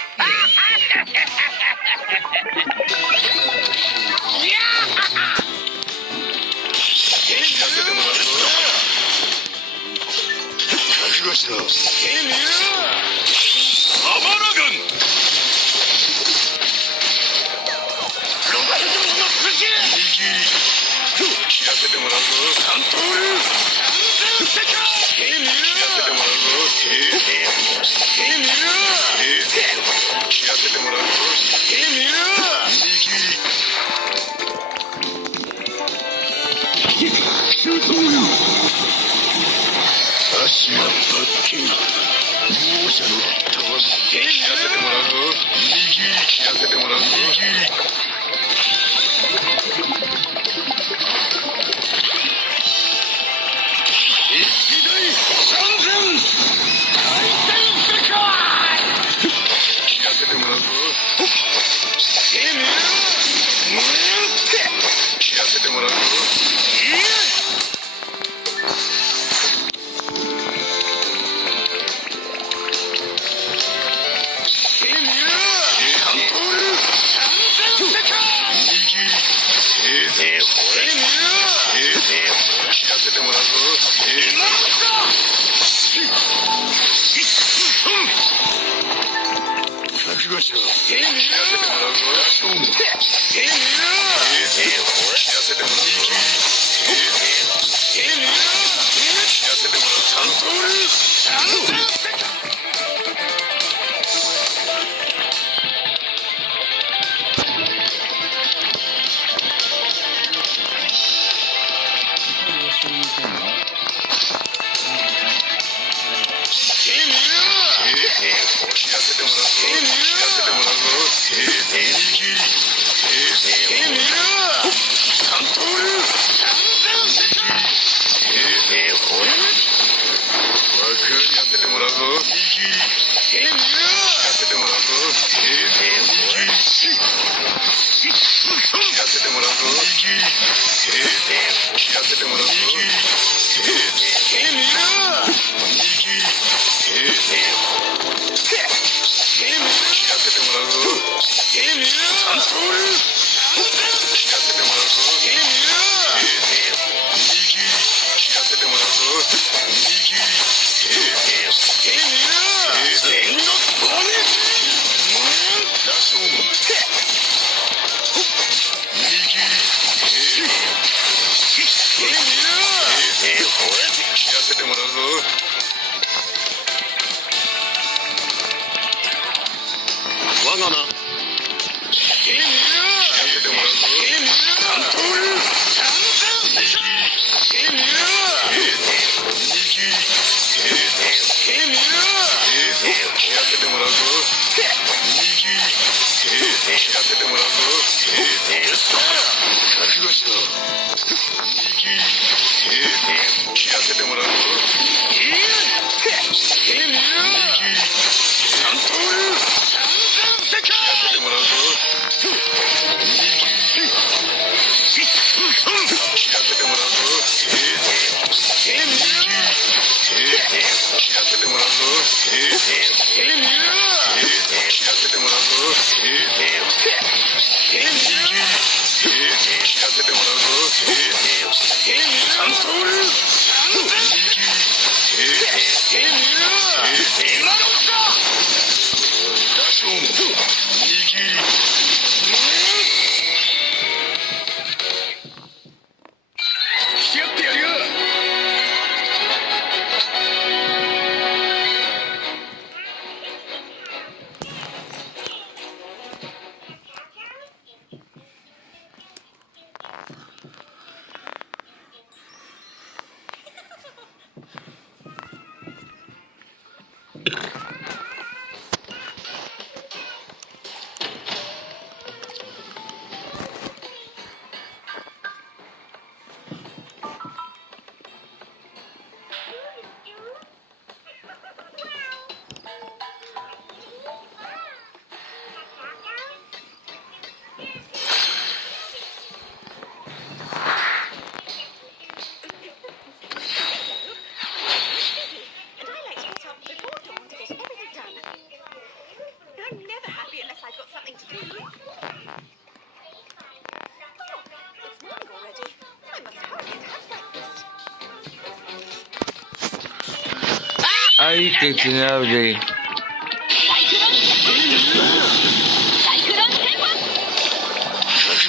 いいって違うで。覚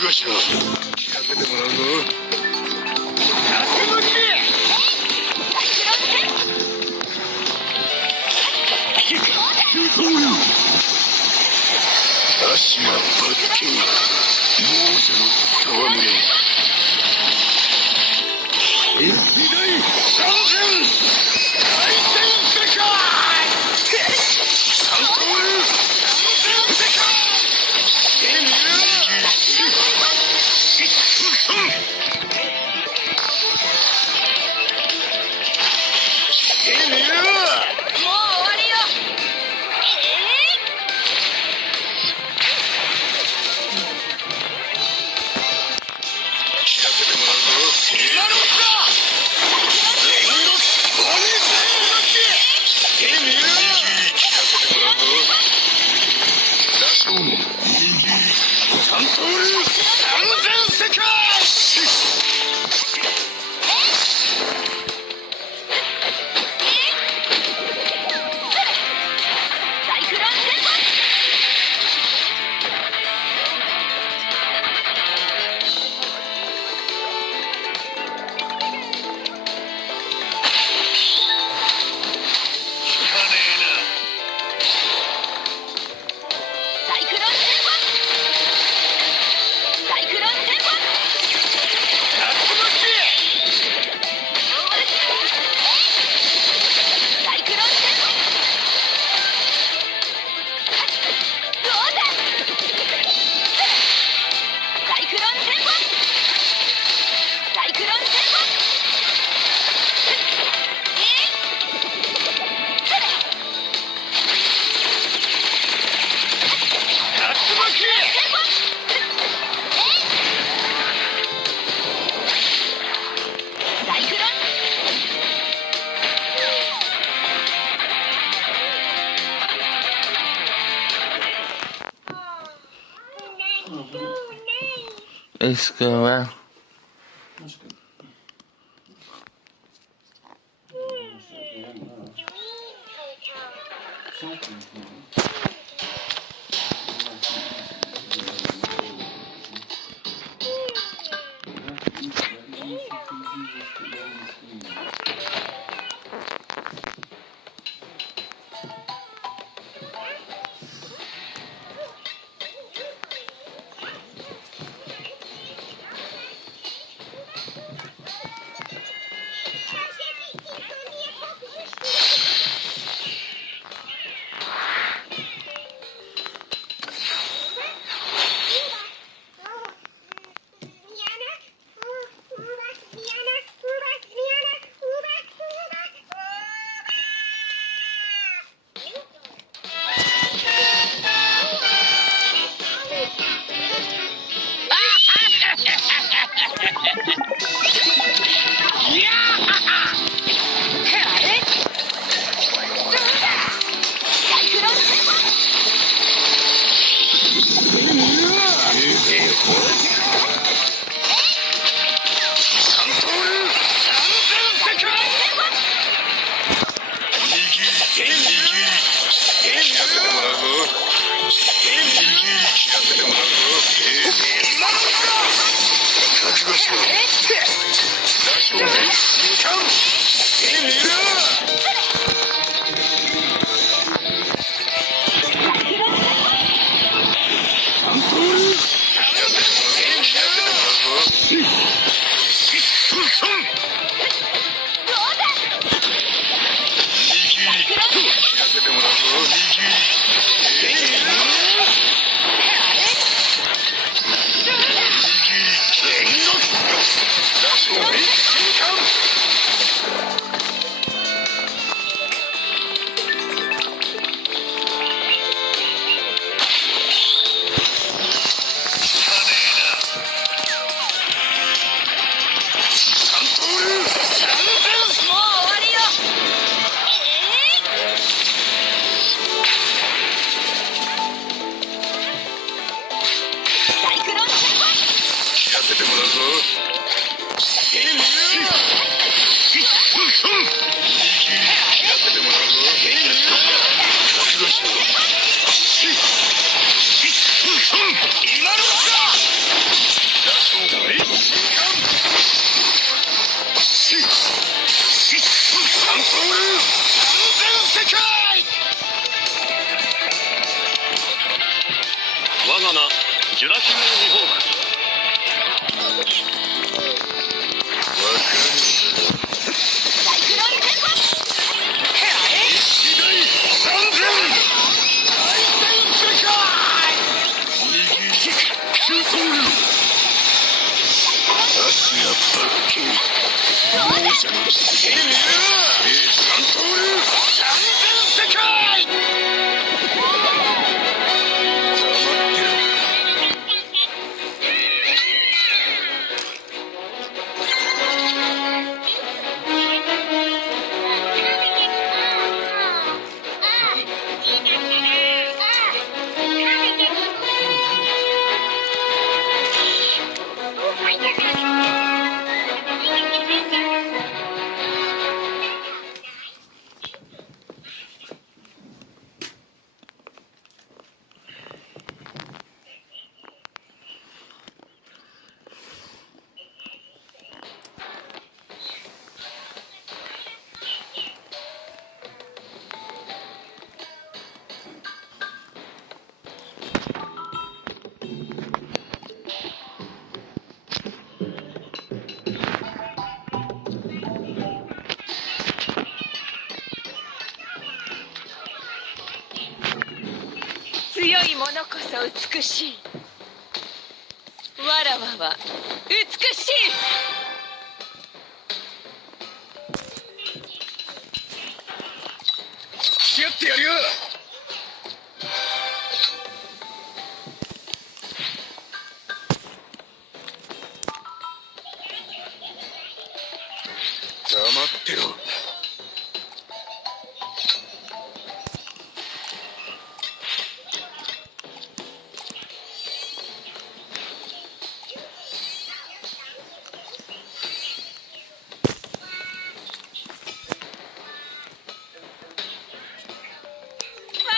悟しろ。聞かせてもらうぞ。足が罰金。猛者の戯れ。偉大参戦。大戦世界。三刀流参戦世界。Es que va. シュラキムミホークわかるサイクロンテンポ一大三千大戦世界右軸急走足がバッキン勇者の生命三刀流三千世界黙ってろ強い者こそ美しい。わらわは美しい。付き合ってやるよ黙ってろわ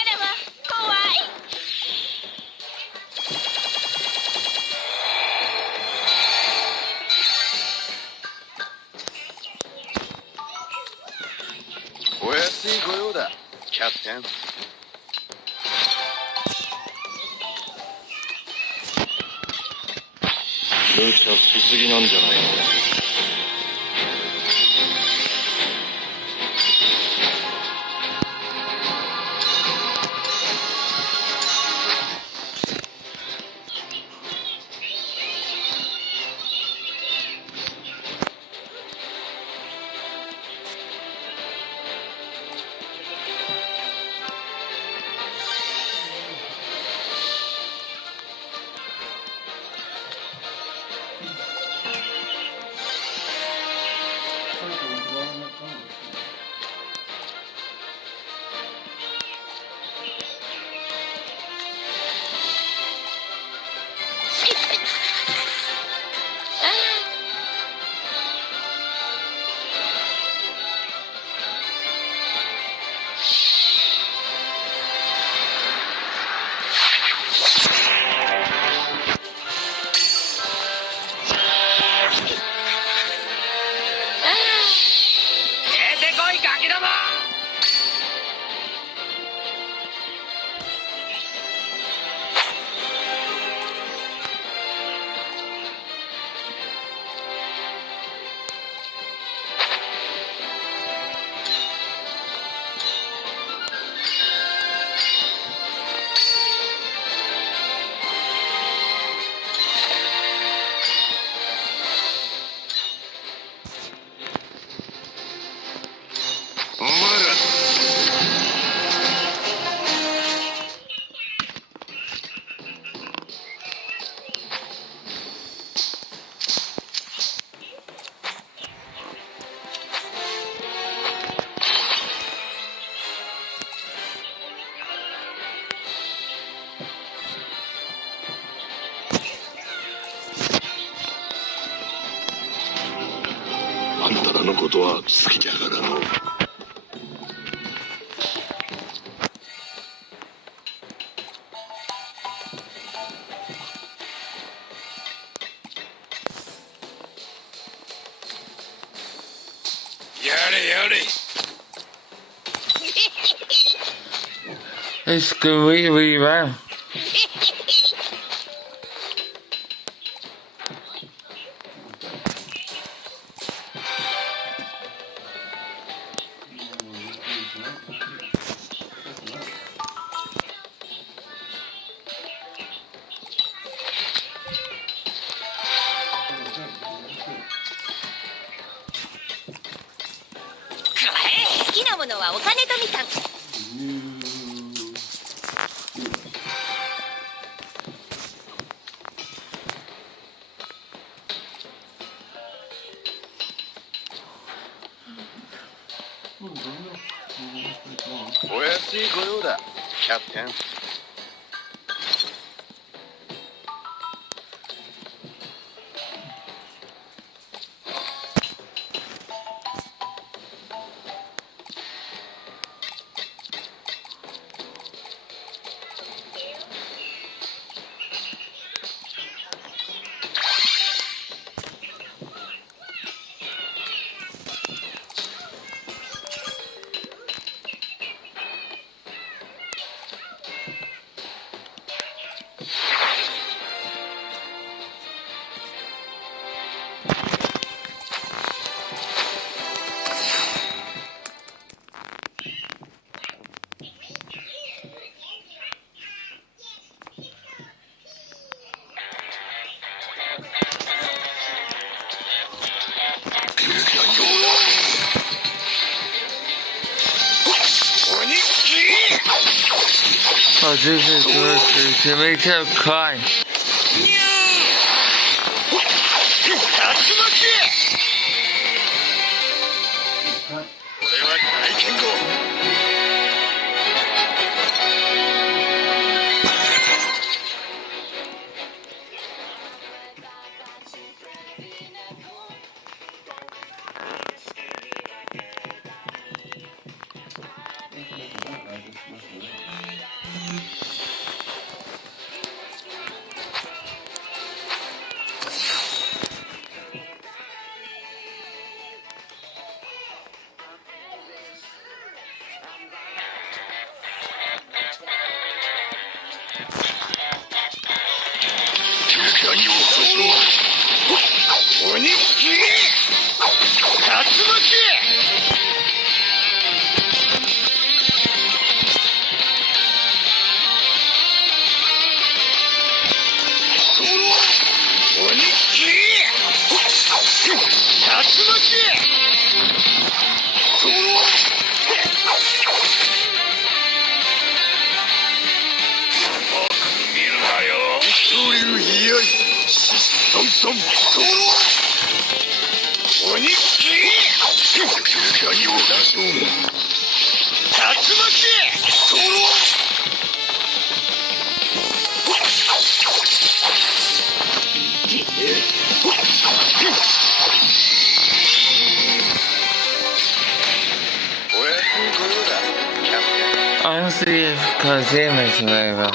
らわ怖い。お安い御用だキャプテン無茶しすぎなんじゃないの出てこいガキども。お前らあんたらのことは好きじゃからのやれやれ It's really bad. 物はお金とみかん。お安いご用だ、キャプテン。哦，这是什么？前面这看。これは大剣豪。Honestly, because image whatever.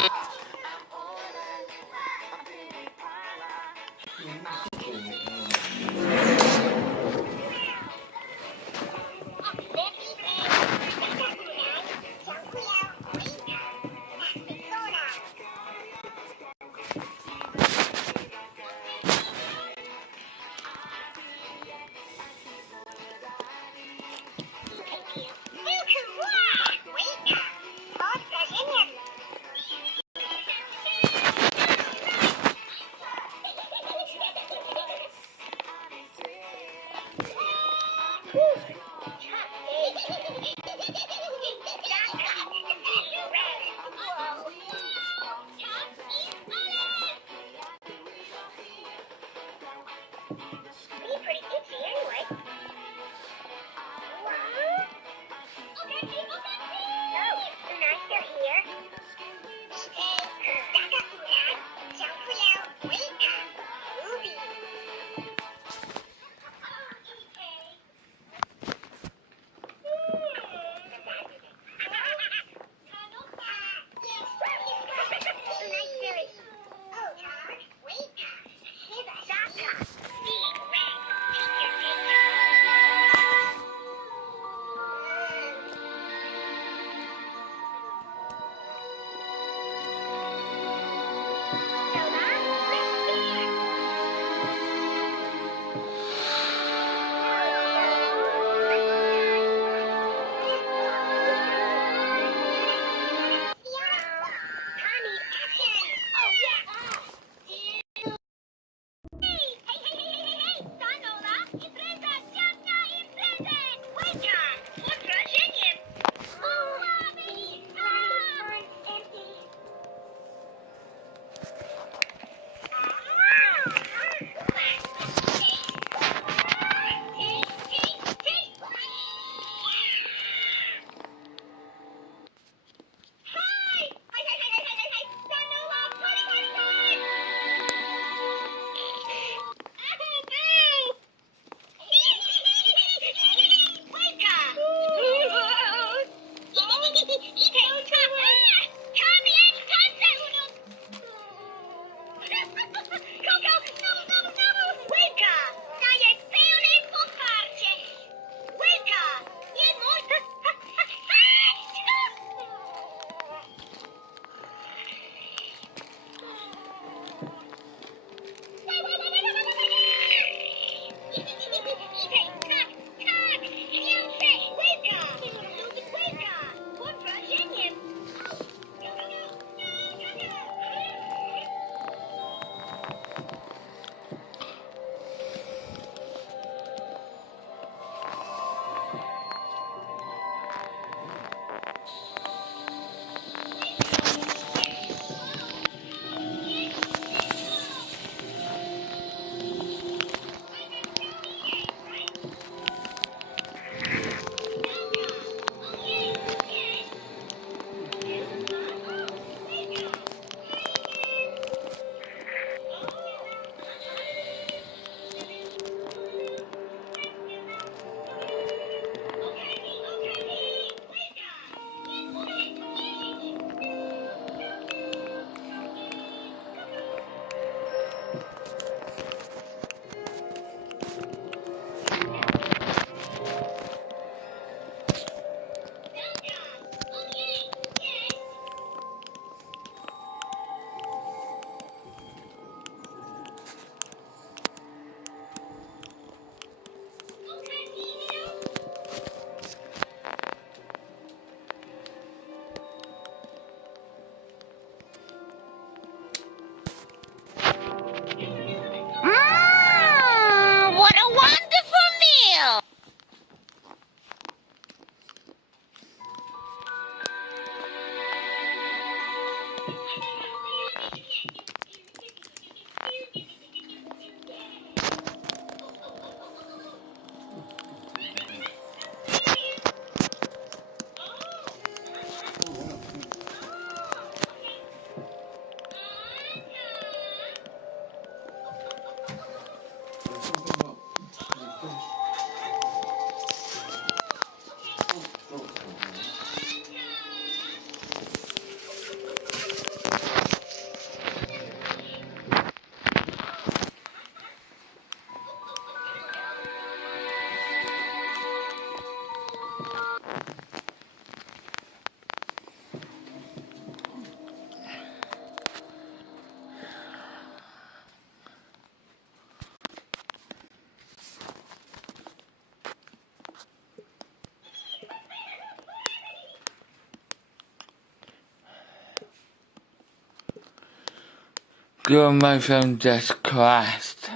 Girl, my phone just crashed.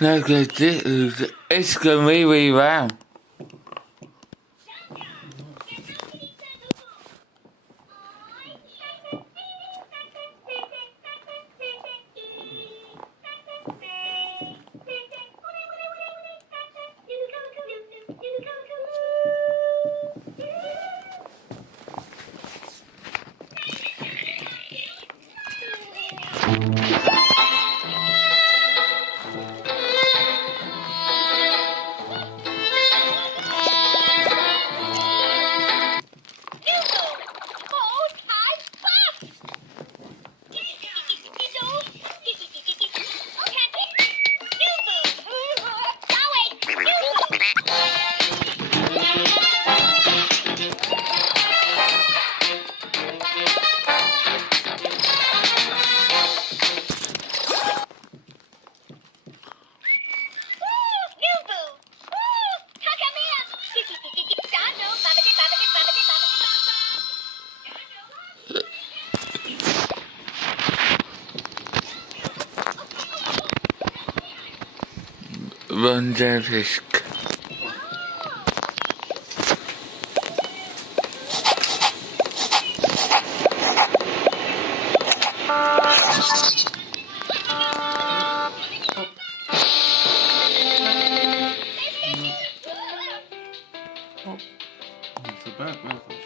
Look at this. It's going really well. Run the risk. It's a bad method.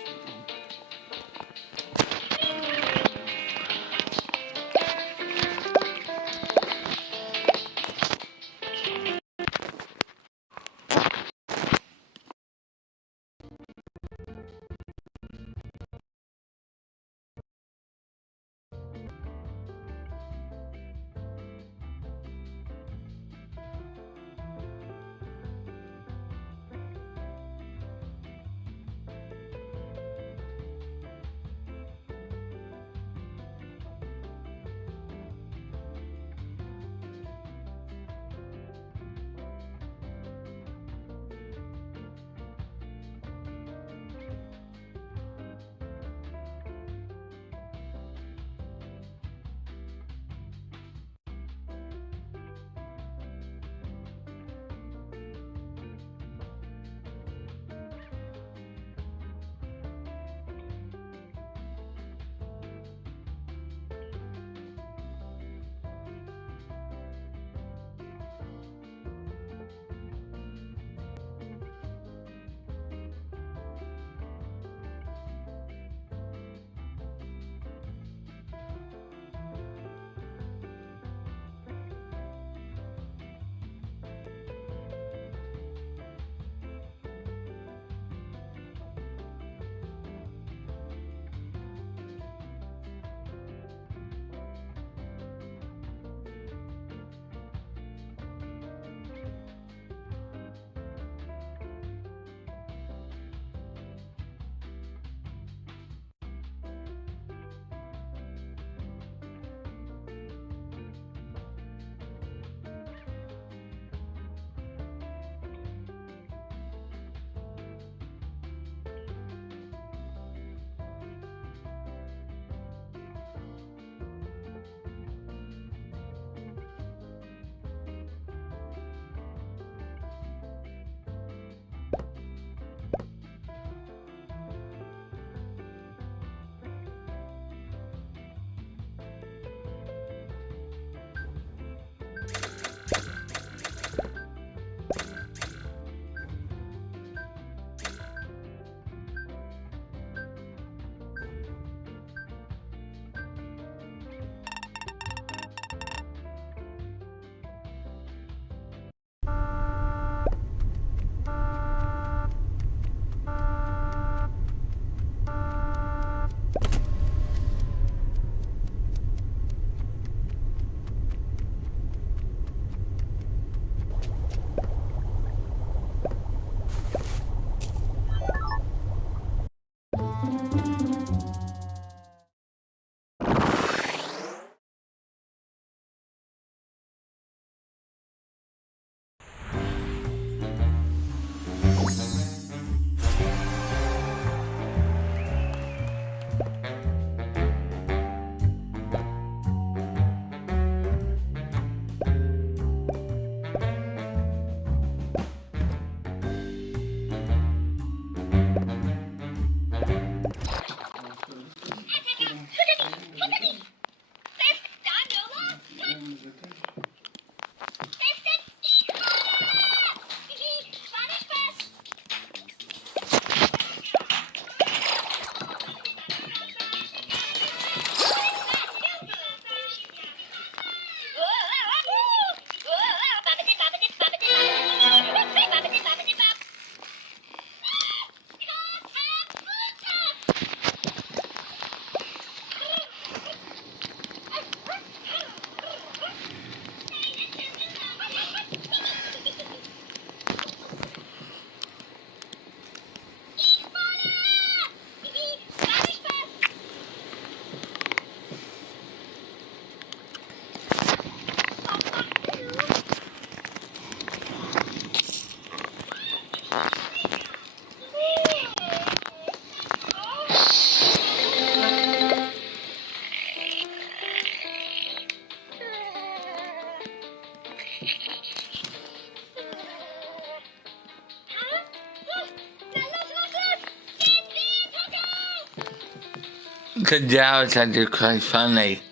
The dogs are quite funny.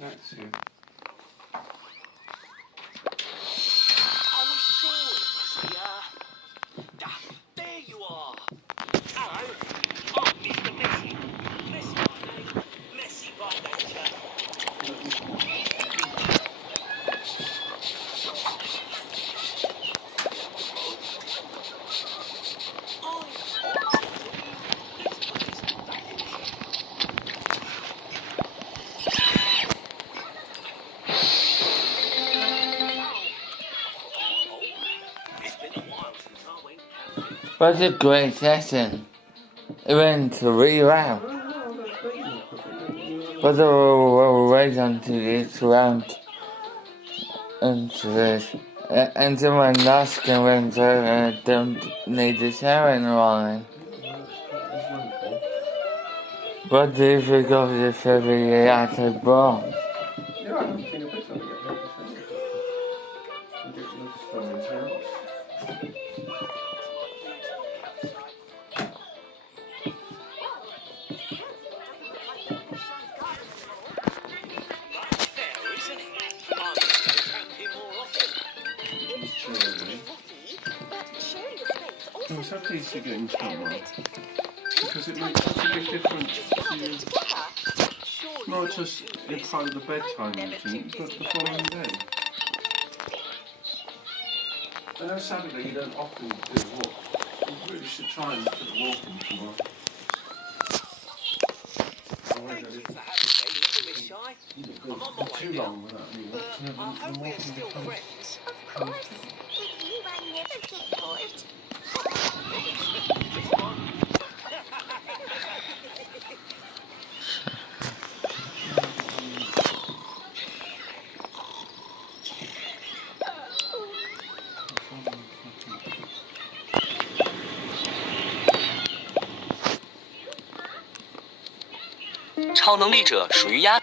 That's you. Oh, sure. There you are. Hello. I'm Mr. Messi. Messi by name, Messi by nature. It's been a while since I went camping. What a great session. It went really well. But we'll wait until this round. Until my last game went over and I don't need to share anyone. What do you think of the Furby at the ball? Yeah, I haven't seen a bit of it yet. Ridiculous swimming house. That's fair, isn't it? I must go camping more often. I'm so pleased you're getting somewhere. Because it makes such a big difference to not just in part of the bedtime routine, but the following day. I know Saturday you don't often do a walk. You really should try and put a walk in tomorrow. Thank you for having me, little Miss Shy. I'm on my way Too now. long without any But walks. I hope we're still friends. Of course. With you, I never get bored. It's fun. 超能力者属于压。